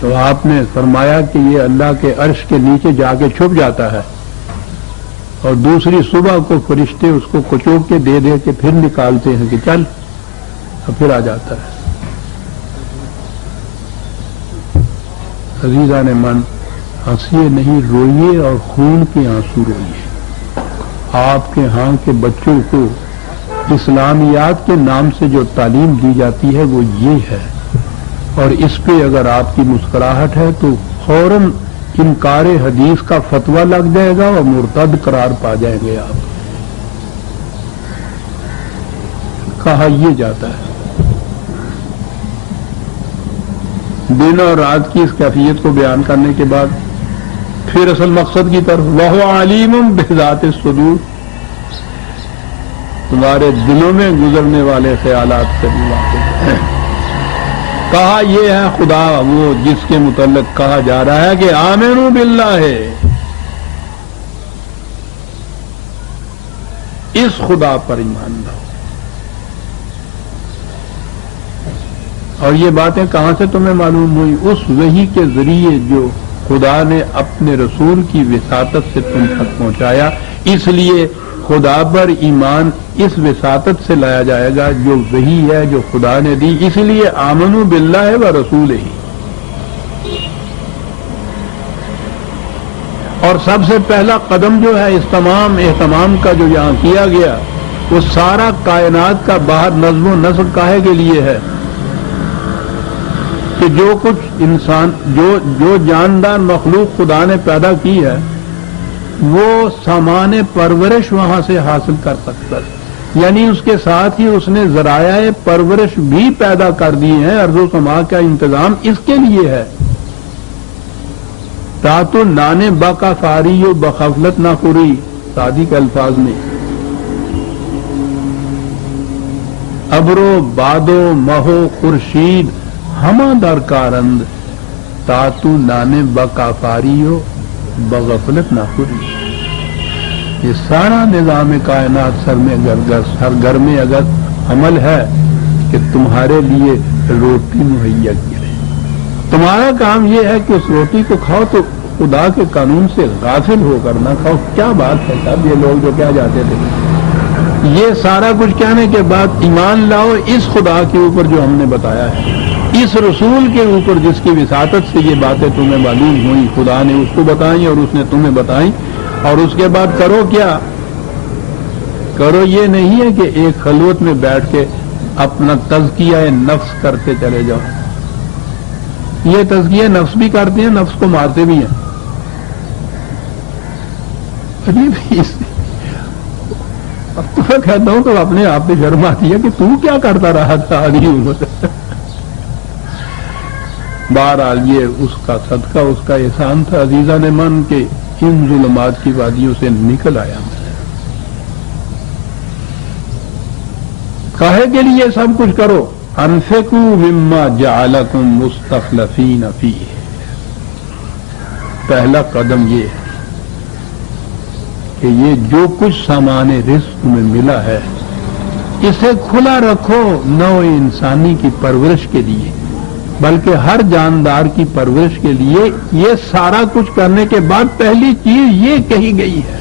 تو آپ نے فرمایا کہ یہ اللہ کے عرش کے نیچے جا کے چھپ جاتا ہے، اور دوسری صبح کو فرشتے اس کو کچوک کے دے دے کے پھر نکالتے ہیں کہ چل، اور پھر آ جاتا ہے. عزیزان من، ہنسیے نہیں، روئیے اور خون کے آنسو روئیے. آپ کے ہاں کے بچوں کو اسلامیات کے نام سے جو تعلیم دی جاتی ہے وہ یہ ہے، اور اس پہ اگر آپ کی مسکراہٹ ہے تو فوراً انکار حدیث کا فتویٰ لگ جائے گا اور مرتد قرار پا جائیں گے آپ. کہا یہ جاتا ہے. دن اور رات کی اس کیفیت کو بیان کرنے کے بعد پھر اصل مقصد کی طرف، وَهُوَ عَلِيمٌ بِذَاتِ الصُّدُورِ، تمہارے دلوں میں گزرنے والے خیالات سے بھی واقف ہے. کہا یہ ہے خدا وہ جس کے متعلق کہا جا رہا ہے کہ آمنوا باللہ، اس خدا پر ایمان لاؤ. اور یہ باتیں کہاں سے تمہیں معلوم ہوئی؟ اس وحی کے ذریعے جو خدا نے اپنے رسول کی وساطت سے تم تک پہنچایا. اس لیے خدا پر ایمان اس وساطت سے لایا جائے گا جو وحی ہے جو خدا نے دی. اس لیے آمنوا باللہ و رسولہ. اور سب سے پہلا قدم جو ہے اس تمام اہتمام کا جو یہاں کیا گیا، وہ سارا کائنات کا باہر نظم و نسق کاہے کے لیے ہے کہ جو کچھ انسان جو جاندار مخلوق خدا نے پیدا کی ہے وہ سامان پرورش وہاں سے حاصل کر سکتا ہے، یعنی اس کے ساتھ ہی اس نے ذرائع پرورش بھی پیدا کر دی ہیں۔ ارض و سما کا انتظام اس کے لیے ہے، تاتو نانے باقا فاری و بغفلت نہ خوری، سادی کے الفاظ میں ابرو بادو مہو خورشید ہما در کارند، تاتو نانے باقا فاری و بغفلت نہ خوری۔ یہ سارا نظام کائنات ہر گھر میں اگر عمل ہے کہ تمہارے لیے روٹی مہیا کی رہے، تمہارا کام یہ ہے کہ اس روٹی کو کھاؤ تو خدا کے قانون سے غافل ہو کر نہ کھاؤ۔ کیا بات ہے صاحب، یہ لوگ جو کیا جاتے تھے، یہ سارا کچھ کہنے کے بعد ایمان لاؤ اس خدا کے اوپر جو ہم نے بتایا ہے، اس رسول کے اوپر جس کی وساطت سے یہ باتیں تمہیں معلوم ہوئی، خدا نے اس کو بتائیں اور اس نے تمہیں بتائیں، اور اس کے بعد کرو کیا؟ کرو یہ نہیں ہے کہ ایک خلوت میں بیٹھ کے اپنا تزکیہ نفس کرتے چلے جاؤ۔ یہ تزکیہ نفس بھی کرتے ہیں، نفس کو مارتے بھی ہیں۔ اب تو میں کہتا ہوں تو اپنے آپ پہ شرم آتی ہے کہ تو کیا کرتا رہا تھا آدھی عمر سے۔ بہرحال یہ اس کا صدقہ، اس کا احسان تھا عزیزان من کے ان ظلمات کی وادیوں سے نکل آیا میں۔ کاہے کے لیے سب کچھ کرو؟ انفقوا مما جعلکم مستخلفین فیہ، پہلا قدم یہ ہے کہ یہ جو کچھ سامان رزق میں ملا ہے اسے کھلا رکھو، نوع انسانی کی پرورش کے لیے، بلکہ ہر جاندار کی پرورش کے لیے۔ یہ سارا کچھ کرنے کے بعد پہلی چیز یہ کہی گئی ہے،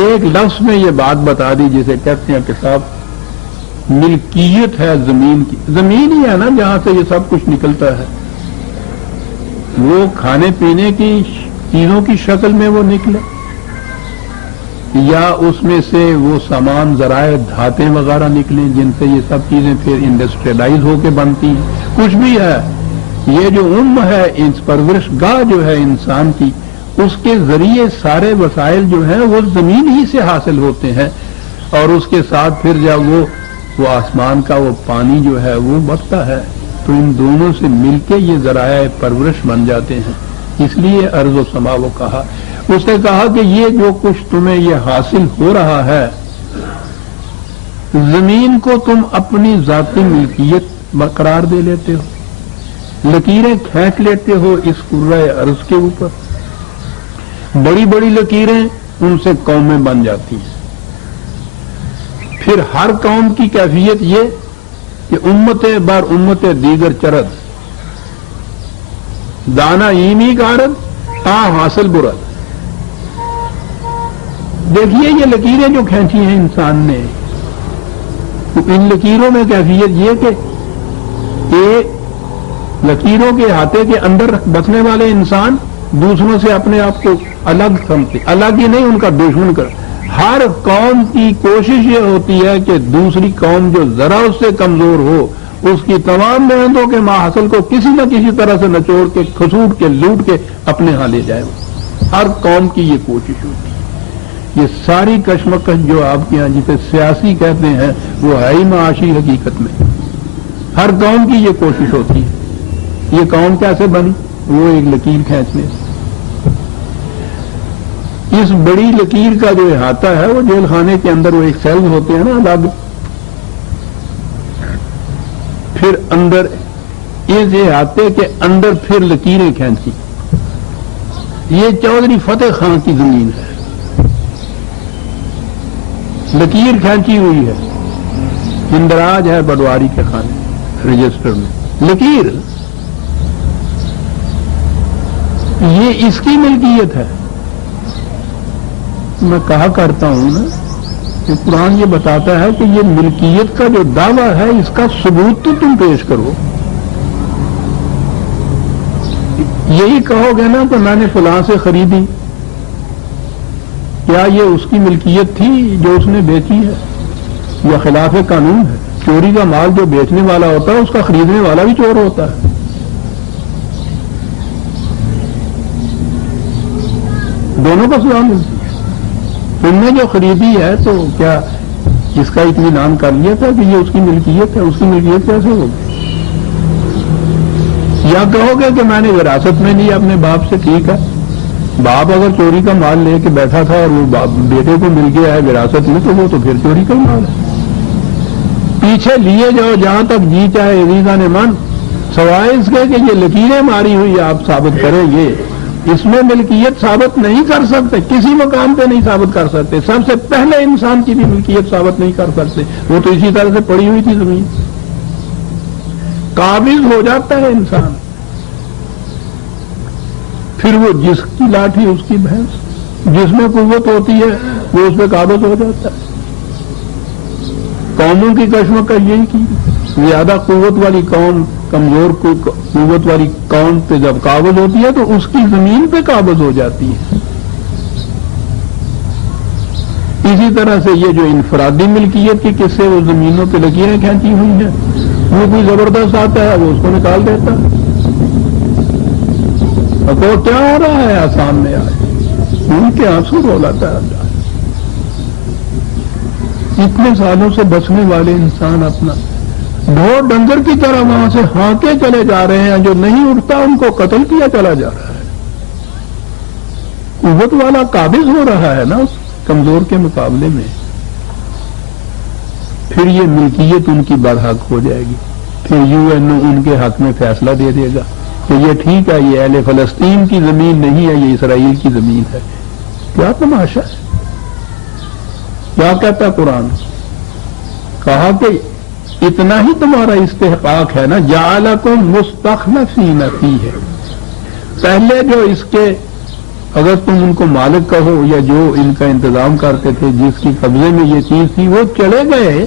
ایک لفظ میں یہ بات بتا دی جسے کہتے ہیں کہ صاحب ملکیت ہے زمین کی۔ زمین ہی ہے نا جہاں سے یہ سب کچھ نکلتا ہے، وہ کھانے پینے کی چیزوں کی شکل میں وہ نکلے، یا اس میں سے وہ سامان ذرائع دھاتیں وغیرہ نکلیں جن سے یہ سب چیزیں پھر انڈسٹریلائز ہو کے بنتی ہیں۔ کچھ بھی ہے، یہ جو ہے اس پرورش گاہ جو ہے انسان کی، اس کے ذریعے سارے وسائل جو ہیں وہ زمین ہی سے حاصل ہوتے ہیں، اور اس کے ساتھ پھر جب وہ آسمان کا وہ پانی جو ہے وہ بڑھتا ہے، تو ان دونوں سے مل کے یہ ذرائع پرورش بن جاتے ہیں۔ اس لیے ارض و سما وہ کہا، اس نے کہا کہ یہ جو کچھ تمہیں یہ حاصل ہو رہا ہے، زمین کو تم اپنی ذاتی ملکیت برقرار دے لیتے ہو، لکیریں کھینچ لیتے ہو اس کرۂ ارض کے اوپر، بڑی بڑی لکیریں، ان سے قومیں بن جاتی ہیں۔ پھر ہر قوم کی کیفیت یہ کہ امت بر امت دیگر چرد، دانا ایمی کارد آ حاصل برد۔ دیکھیے یہ لکیریں جو کھینچی ہیں انسان نے، تو ان لکیروں میں کیفیت یہ کہ لکیروں کے ہاتھے کے اندر بسنے والے انسان دوسروں سے اپنے آپ کو الگ سمجھتے، الگ ہی نہیں ان کا دشمن کر۔ ہر قوم کی کوشش یہ ہوتی ہے کہ دوسری قوم جو ذرا اس سے کمزور ہو، اس کی تمام محنتوں کے ماحصل کو کسی نہ کسی طرح سے نچوڑ کے، کھسوٹ کے، لوٹ کے اپنے ہاں لے جائے۔ ہر قوم کی یہ کوشش ہوتی ہے۔ یہ ساری کشمکش جو آپ کے یہاں جسے سیاسی کہتے ہیں وہ ہے ہی معاشی حقیقت میں۔ ہر قوم کی یہ کوشش ہوتی ہے۔ یہ قوم کیسے بنی؟ وہ ایک لکیر کھینچنے سے۔ اس بڑی لکیر کا جو احاطہ ہے وہ جیل خانے کے اندر وہ ایک سیل ہوتے ہیں نا الگ، پھر اندر اس احاطے کے اندر پھر لکیریں کھینچی۔ یہ چودھری فتح خان کی زمین ہے، لکیر کھینچی ہوئی ہے، اندراج ہے بٹواری کے خانے رجسٹر میں۔ لکیر یہ اس کی ملکیت ہے۔ میں کہا کرتا ہوں نا کہ قرآن یہ بتاتا ہے کہ یہ ملکیت کا جو دعویٰ ہے اس کا ثبوت تو تم پیش کرو۔ یہی کہو گے نا کہ میں نے فلاں سے خریدی، کیا یہ اس کی ملکیت تھی جو اس نے بیچی ہے؟ یا خلاف قانون ہے؟ چوری کا مال جو بیچنے والا ہوتا ہے اس کا خریدنے والا بھی چور ہوتا ہے۔ دونوں کو سزا ملتی ہے. تم نے جو خریدی ہے تو کیا اس کا اطمینان کر لیا تھا کہ یہ اس کی ملکیت ہے؟ اس کی ملکیت کیسے ہوگی؟ یا کہو گے کہ میں نے وراثت میں لیا اپنے باپ سے؟ ٹھیک ہے، باپ اگر چوری کا مال لے کے بیٹھا تھا اور وہ بیٹے کو مل گیا ہے وراثت میں، تو وہ تو پھر چوری کا مال ہے. پیچھے لیے جاؤ جہاں تک جی چاہے عزیزہ نے من، سوائے اس کے کہ یہ لکیریں ماری ہوئی آپ ثابت کریں گے، اس میں ملکیت ثابت نہیں کر سکتے، کسی مقام پہ نہیں ثابت کر سکتے. سب سے پہلے انسان کی بھی ملکیت ثابت نہیں کر سکتے، وہ تو اسی طرح سے پڑی ہوئی تھی زمین. قابض ہو جاتا ہے انسان، پھر وہ جس کی لاٹھی اس کی بھینس، جس میں قوت ہوتی ہے وہ اس پہ قابض ہو جاتا ہے. قوموں کی کشمکش یہی کی، زیادہ قوت والی قوم کمزور قوت والی قوم پہ جب قابض ہوتی ہے تو اس کی زمین پہ قابض ہو جاتی ہے. اسی طرح سے یہ جو انفرادی ملکیت کے قصے وہ زمینوں پہ لکیریں کھینچی ہوئی ہیں، وہ کوئی زبردست آتا ہے وہ اس کو نکال دیتا ہے. تو کیا ہو رہا ہے سامنے آئے ان کے آنسو رولاتا ہے. اتنے سالوں سے بچنے والے انسان اپنا ڈھور ڈنگر کی طرح وہاں سے ہانکے چلے جا رہے ہیں، جو نہیں اٹھتا ان کو قتل کیا چلا جا رہا ہے. قوت والا قابض ہو رہا ہے نا اس کمزور کے مقابلے میں. پھر یہ ملکیت ان کی برحق ہو جائے گی، پھر UN ان کے حق میں فیصلہ دے دے گا کہ یہ ٹھیک ہے، یہ اہل فلسطین کی زمین نہیں ہے، یہ اسرائیل کی زمین ہے. کیا تماشا ہے؟ کیا کہتا قرآن؟ کہا کہ اتنا ہی تمہارا استحقاق ہے نا، جعلکم مستخلفین فیہ. پہلے جو اس کے اگر تم ان کو مالک کہو یا جو ان کا انتظام کرتے تھے، جس کی قبضے میں یہ چیز تھی، وہ چلے گئے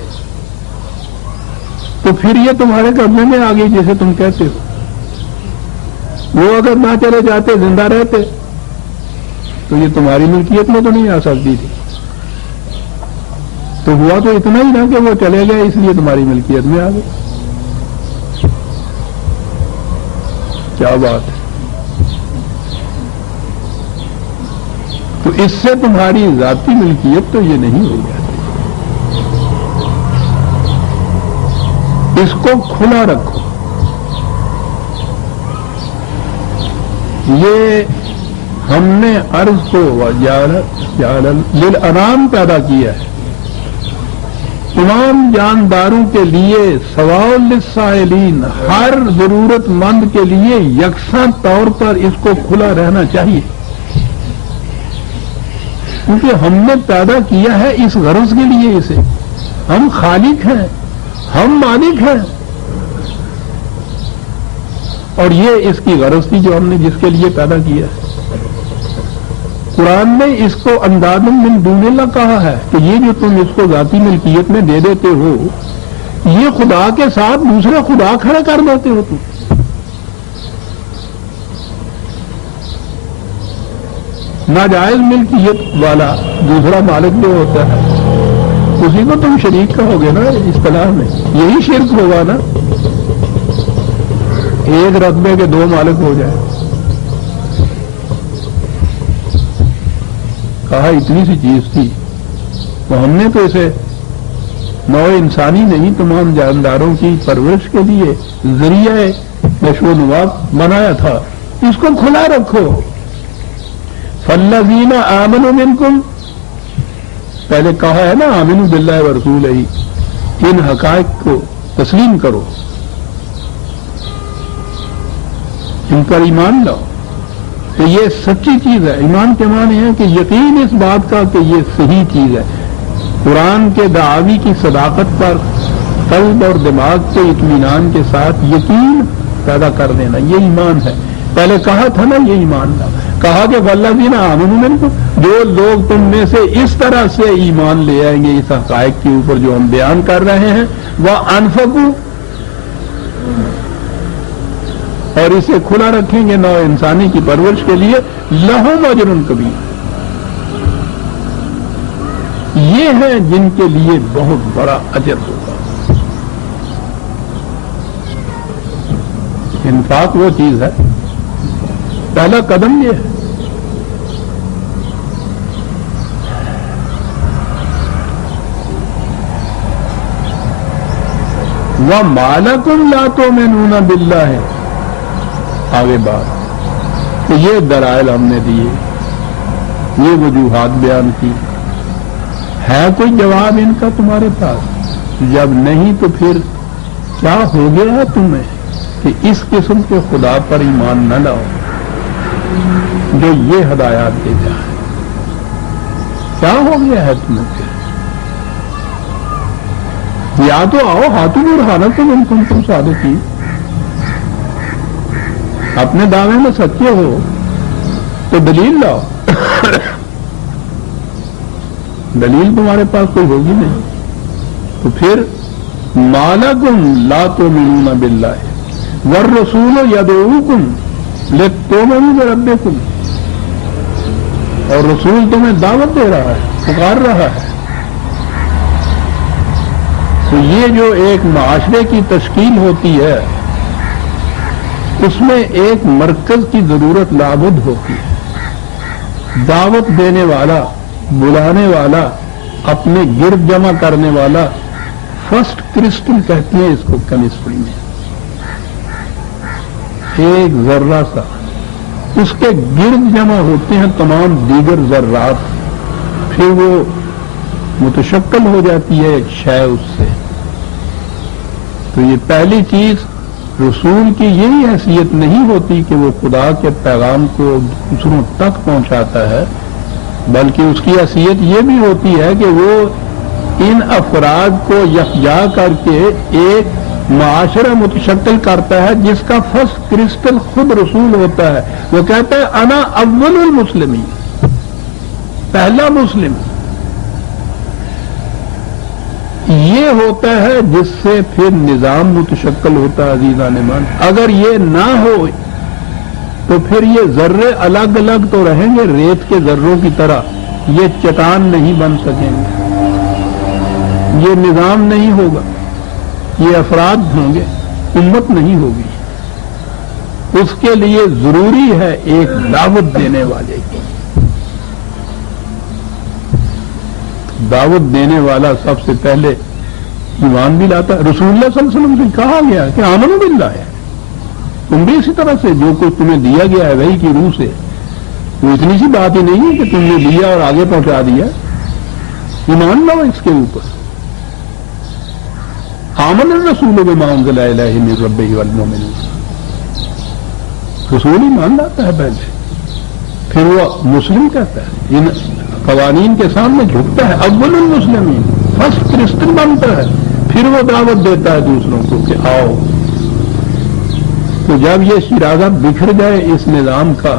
تو پھر یہ تمہارے قبضے میں آ گئی جیسے تم کہتے ہو. وہ اگر نہ چلے جاتے، زندہ رہتے، تو یہ تمہاری ملکیت میں تو نہیں آ سکتی تھی. تو ہوا تو اتنا ہی نا کہ وہ چلے گئے اس لیے تمہاری ملکیت میں آ گئے. کیا بات ہے! تو اس سے تمہاری ذاتی ملکیت تو یہ نہیں ہو جاتی. اس کو کھلا رکھو. یہ ہم نے عرض کو للانام پیدا کیا ہے، تمام جانداروں کے لیے، سواء للسائلین، ہر ضرورت مند کے لیے یکساں طور پر اس کو کھلا رہنا چاہیے. کیونکہ ہم نے پیدا کیا ہے اس غرض کے لیے اسے. ہم خالق ہیں، ہم مالک ہیں، اور یہ اس کی غرض تھی جو ہم نے جس کے لیے پیدا کیا ہے. قرآن نے اس کو انداز من دون اللہ کہا ہے کہ یہ جو تم اس کو ذاتی ملکیت میں دے دیتے ہو، یہ خدا کے ساتھ دوسرے خدا کھڑے کر دیتے ہو. تم ناجائز ملکیت والا دوسرا مالک جو ہوتا ہے اسی کو تم شریک کہو گے نا اصطلاح میں. یہی شرک ہوگا نا، ایک رقبے کے دو مالک ہو جائے. کہا اتنی سی چیز تھی تو ہم نے تو اسے نوع انسانی نہیں، تمام جانداروں کی پرورش کے لیے ذریعہ نشو و نما بنایا تھا. اس کو کھلا رکھو. فالذین آمنوا منکم، پہلے کہا ہے نا آمنوا باللہ ورسولہ، ان حقائق کو تسلیم کرو، ان پر ایمان لاؤ. تو یہ سچی چیز ہے. ایمان کے معنی ہے کہ یقین اس بات کا کہ یہ صحیح چیز ہے. قرآن کے دعاوی کی صداقت پر قلب اور دماغ کے اطمینان کے ساتھ یقین پیدا کر دینا، یہ ایمان ہے. پہلے کہا تھا نا یہ ایمان تھا. کہا کہ والذین آمنوا منکم، جو لوگ تم میں سے اس طرح سے ایمان لے آئیں گے اس حقائق کے اوپر جو ہم بیان کر رہے ہیں، وانفقوا، اور اسے کھلا رکھیں گے نوع انسانی کی پرورش کے لیے، لہم اجر کبیر، یہ ہیں جن کے لیے بہت بڑا اجر ہوگا. انفاق وہ چیز ہے، پہلا قدم یہ ہے. وَمَا لَكُمْ لَا تُؤْمِنُونَ بِاللَّهِ. آگے بات کہ یہ دلائل ہم نے دیے، یہ وجوہات بیان کی، ہے کوئی جواب ان کا تمہارے پاس؟ جب نہیں تو پھر کیا ہو گیا ہے تمہیں کہ اس قسم کے خدا پر ایمان نہ لاؤ جو یہ ہدایات دیتا ہے؟ کیا ہو گیا ہے تمہیں پھر؟ یا تو آؤ ہاتھوں برہانہ تم صادقین، اپنے دعوے میں سچے ہو تو دلیل لاؤ. دلیل تمہارے پاس کوئی ہوگی نہیں تو پھر مَا لَكُمْ لَا تُؤْمِنُونَ بِاللَّهِ وَالرَّسُولُ يَدْعُوكُمْ لِتُؤْمِنُوا بِرَبِّكُمْ. اور رسول تمہیں دعوت دے رہا ہے، پکار رہا ہے. تو یہ جو ایک معاشرے کی تشکیل ہوتی ہے اس میں ایک مرکز کی ضرورت لابد ہوتی ہے. دعوت دینے والا، بلانے والا، اپنے گرد جمع کرنے والا، فرسٹ کرسٹل کہتے ہیں اس کو کیمسٹری میں، ایک ذرہ سا، اس کے گرد جمع ہوتے ہیں تمام دیگر ذرات، پھر وہ متشکل ہو جاتی ہے ایک شے اس سے. تو یہ پہلی چیز، رسول کی یہی حیثیت نہیں ہوتی کہ وہ خدا کے پیغام کو دوسروں تک پہنچاتا ہے، بلکہ اس کی حیثیت یہ بھی ہوتی ہے کہ وہ ان افراد کو یکجا کر کے ایک معاشرہ متشکل کرتا ہے جس کا فرسٹ کرسٹل خود رسول ہوتا ہے. وہ کہتا ہے انا اول المسلمین، پہلا مسلم. یہ ہوتا ہے جس سے پھر نظام متشکل ہوتا ہے. عزیزان من، اگر یہ نہ ہو تو پھر یہ ذرے الگ الگ تو رہیں گے ریت کے ذروں کی طرح، یہ چٹان نہیں بن سکیں گے، یہ نظام نہیں ہوگا، یہ افراد ہوں گے، امت نہیں ہوگی. اس کے لیے ضروری ہے ایک دعوت دینے والے کی. دعوت دینے والا سب سے پہلے ایمان بھی لاتا ہے. رسول اللہ صلی اللہ علیہ وسلم سے کہا گیا کہ آمنوا باللہ ہے، تم بھی اسی طرح سے جو کچھ تمہیں دیا گیا ہے وہی کی روح سے. وہ اتنی سی بات ہی نہیں ہے کہ تم نے لیا اور آگے پہنچا دیا. ایمان لاؤ اس کے اوپر. آمن الرسول بما انزل الیہ من ربہ والمؤمنون. رسول ایمان لاتا ہے پہلے، پھر وہ مسلم کہتا ہے، ان قوانین کے سامنے جھکتا ہے. اول المسلمین، فرسٹ کرسچن بنتا ہے، پھر وہ دعوت دیتا ہے دوسروں کو کہ آؤ. تو جب یہ شیرازہ بکھر جائے اس نظام کا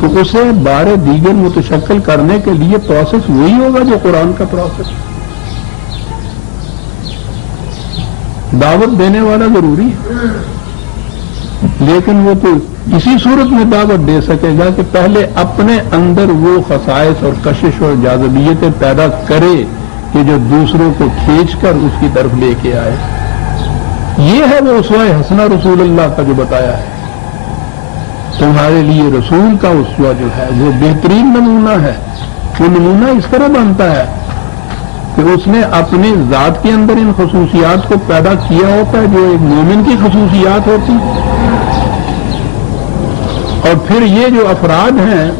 تو اسے بارے دیگر متشکل کرنے کے لیے پروسیس وہی ہوگا جو قرآن کا پروسیس. دعوت دینے والا ضروری ہے، لیکن وہ تو اسی صورت میں دعوت دے سکے گا کہ پہلے اپنے اندر وہ خصائص اور کشش اور جاذبیتیں پیدا کرے کہ جو دوسروں کو کھینچ کر اس کی طرف لے کے آئے. یہ ہے وہ اسوہ حسنہ رسول اللہ کا جو بتایا ہے. تمہارے لیے رسول کا اسوہ جو ہے وہ بہترین نمونہ ہے. وہ نمونہ اس طرح بنتا ہے کہ اس نے اپنی ذات کے اندر ان خصوصیات کو پیدا کیا ہوتا ہے جو ایک مومن کی خصوصیات ہوتی ہیں، اور پھر یہ جو افراد ہیں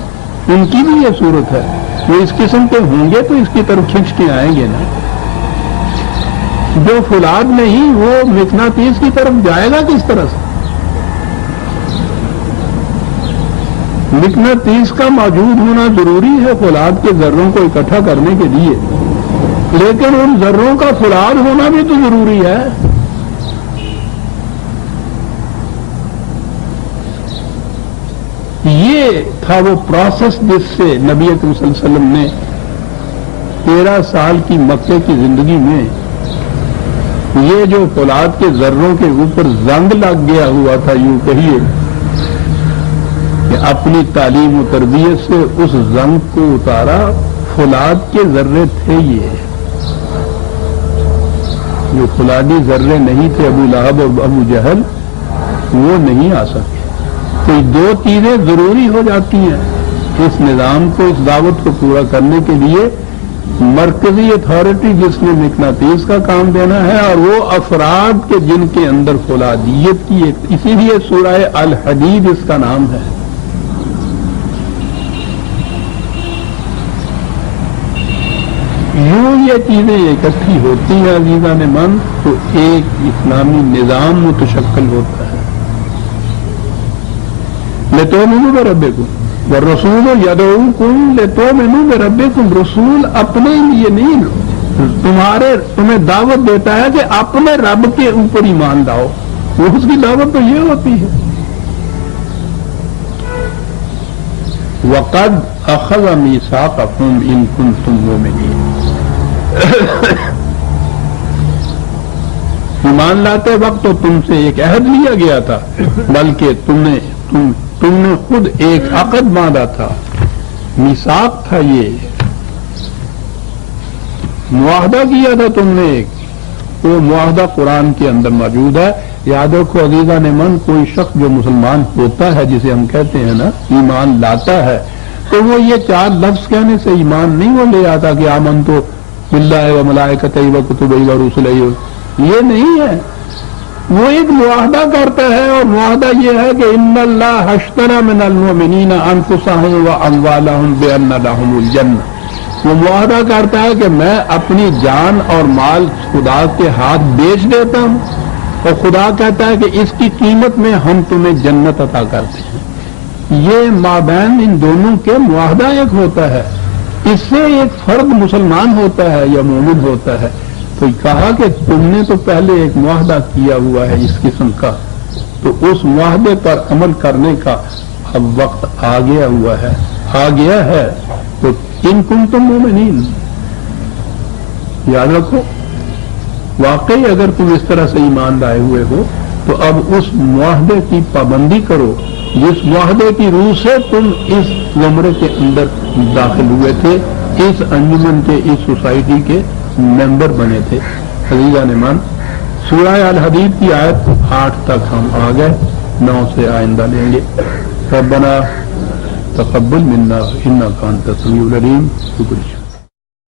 ان کی بھی یہ صورت ہے. وہ اس قسم کے ہوں گے تو اس کی طرف کھینچ کے آئیں گے نا. جو فولاد نہیں وہ مقناطیس کی طرف جائے گا کس طرح سے؟ مقناطیس کا موجود ہونا ضروری ہے فولاد کے ذروں کو اکٹھا کرنے کے لیے، لیکن ان ذروں کا فولاد ہونا بھی تو ضروری ہے. یہ تھا وہ پروسیس جس سے نبی اکرم صلی اللہ علیہ وسلم نے 13 سال کی مکے کی زندگی میں یہ جو فولاد کے ذروں کے اوپر زنگ لگ گیا ہوا تھا، یوں کہیے کہ اپنی تعلیم و تربیت سے اس زنگ کو اتارا. فولاد کے ذرے تھے، یہ جو فولادی ذرے نہیں تھے ابو لہب اور ابو جہل، وہ نہیں آ سکے. تو دو چیزیں ضروری ہو جاتی ہیں اس نظام کو، اس دعوت کو پورا کرنے کے لیے. مرکزی اتھارٹی جس نے مقناطیس کا کام دینا ہے، اور وہ افراد کے جن کے اندر فولادیت کی ایک، اسی لیے سورہ الحدید اس کا نام ہے۔ یوں یہ چیزیں اکٹھی ہوتی ہیں عزیزان من تو ایک اسلامی نظام متشکل ہوتا ہے۔ لِتُؤْمِنُوا بِرَبِّكُمْ وَالرَّسُولُ يَدْعُوكُمْ لِتُؤْمِنُوا بِرَبِّكُمْ، رسول اپنے لیے نہیں، تمہیں دعوت دیتا ہے کہ اپنے رب کے اوپر ایمان لاؤ، وہ اس کی دعوت تو یہ ہوتی ہے۔ وَقَدْ أَخَذَ مِيثَاقَكُمْ إِن كُنتُم مُّؤْمِنِينَ، ایمان لاتے وقت تو تم سے ایک عہد لیا گیا تھا، بلکہ تم نے خود ایک عقد باندھا تھا، میثاق تھا، یہ معاہدہ کیا تھا تم نے ایک، وہ معاہدہ قرآن کے اندر موجود ہے۔ یاد رکھو عزیزان من، کوئی شخص جو مسلمان ہوتا ہے، جسے ہم کہتے ہیں نا ایمان لاتا ہے، تو وہ یہ چار لفظ کہنے سے ایمان نہیں وہ لے آتا کہ آمنت باللہ و ملائکتہ و کتبہ و رسلہ، یہ نہیں ہے، وہ ایک معاہدہ کرتا ہے، اور معاہدہ یہ ہے کہ ان اللہ اشتری من المؤمنین انفسهم و اموالهم بان لهم الجنہ، وہ معاہدہ کرتا ہے کہ میں اپنی جان اور مال خدا کے ہاتھ بیچ دیتا ہوں، اور خدا کہتا ہے کہ اس کی قیمت میں ہم تمہیں جنت عطا کرتے ہیں۔ یہ مابین ان دونوں کے معاہدہ ایک ہوتا ہے، اس سے ایک فرد مسلمان ہوتا ہے یا مومن ہوتا ہے۔ تو کہا کہ تم نے تو پہلے ایک معاہدہ کیا ہوا ہے اس قسم کا، تو اس معاہدے پر عمل کرنے کا اب وقت آ گیا ہے، تو ان کنتم مومنین، یاد رکھو، واقعی اگر تم اس طرح سے ایمان لائے ہوئے ہو تو اب اس معاہدے کی پابندی کرو جس معاہدے کی روح سے تم اس زمرے کے اندر داخل ہوئے تھے، اس انجمن کے، اس سوسائٹی کے ممبر بنے تھے۔ عزیزان من، سورہ الحدید کی آیت 8 تک ہم آ گئے، 9 سے آئندہ لیں گے۔ ربنا تقبل منا انک انت السمیع العلیم۔ شکریہ۔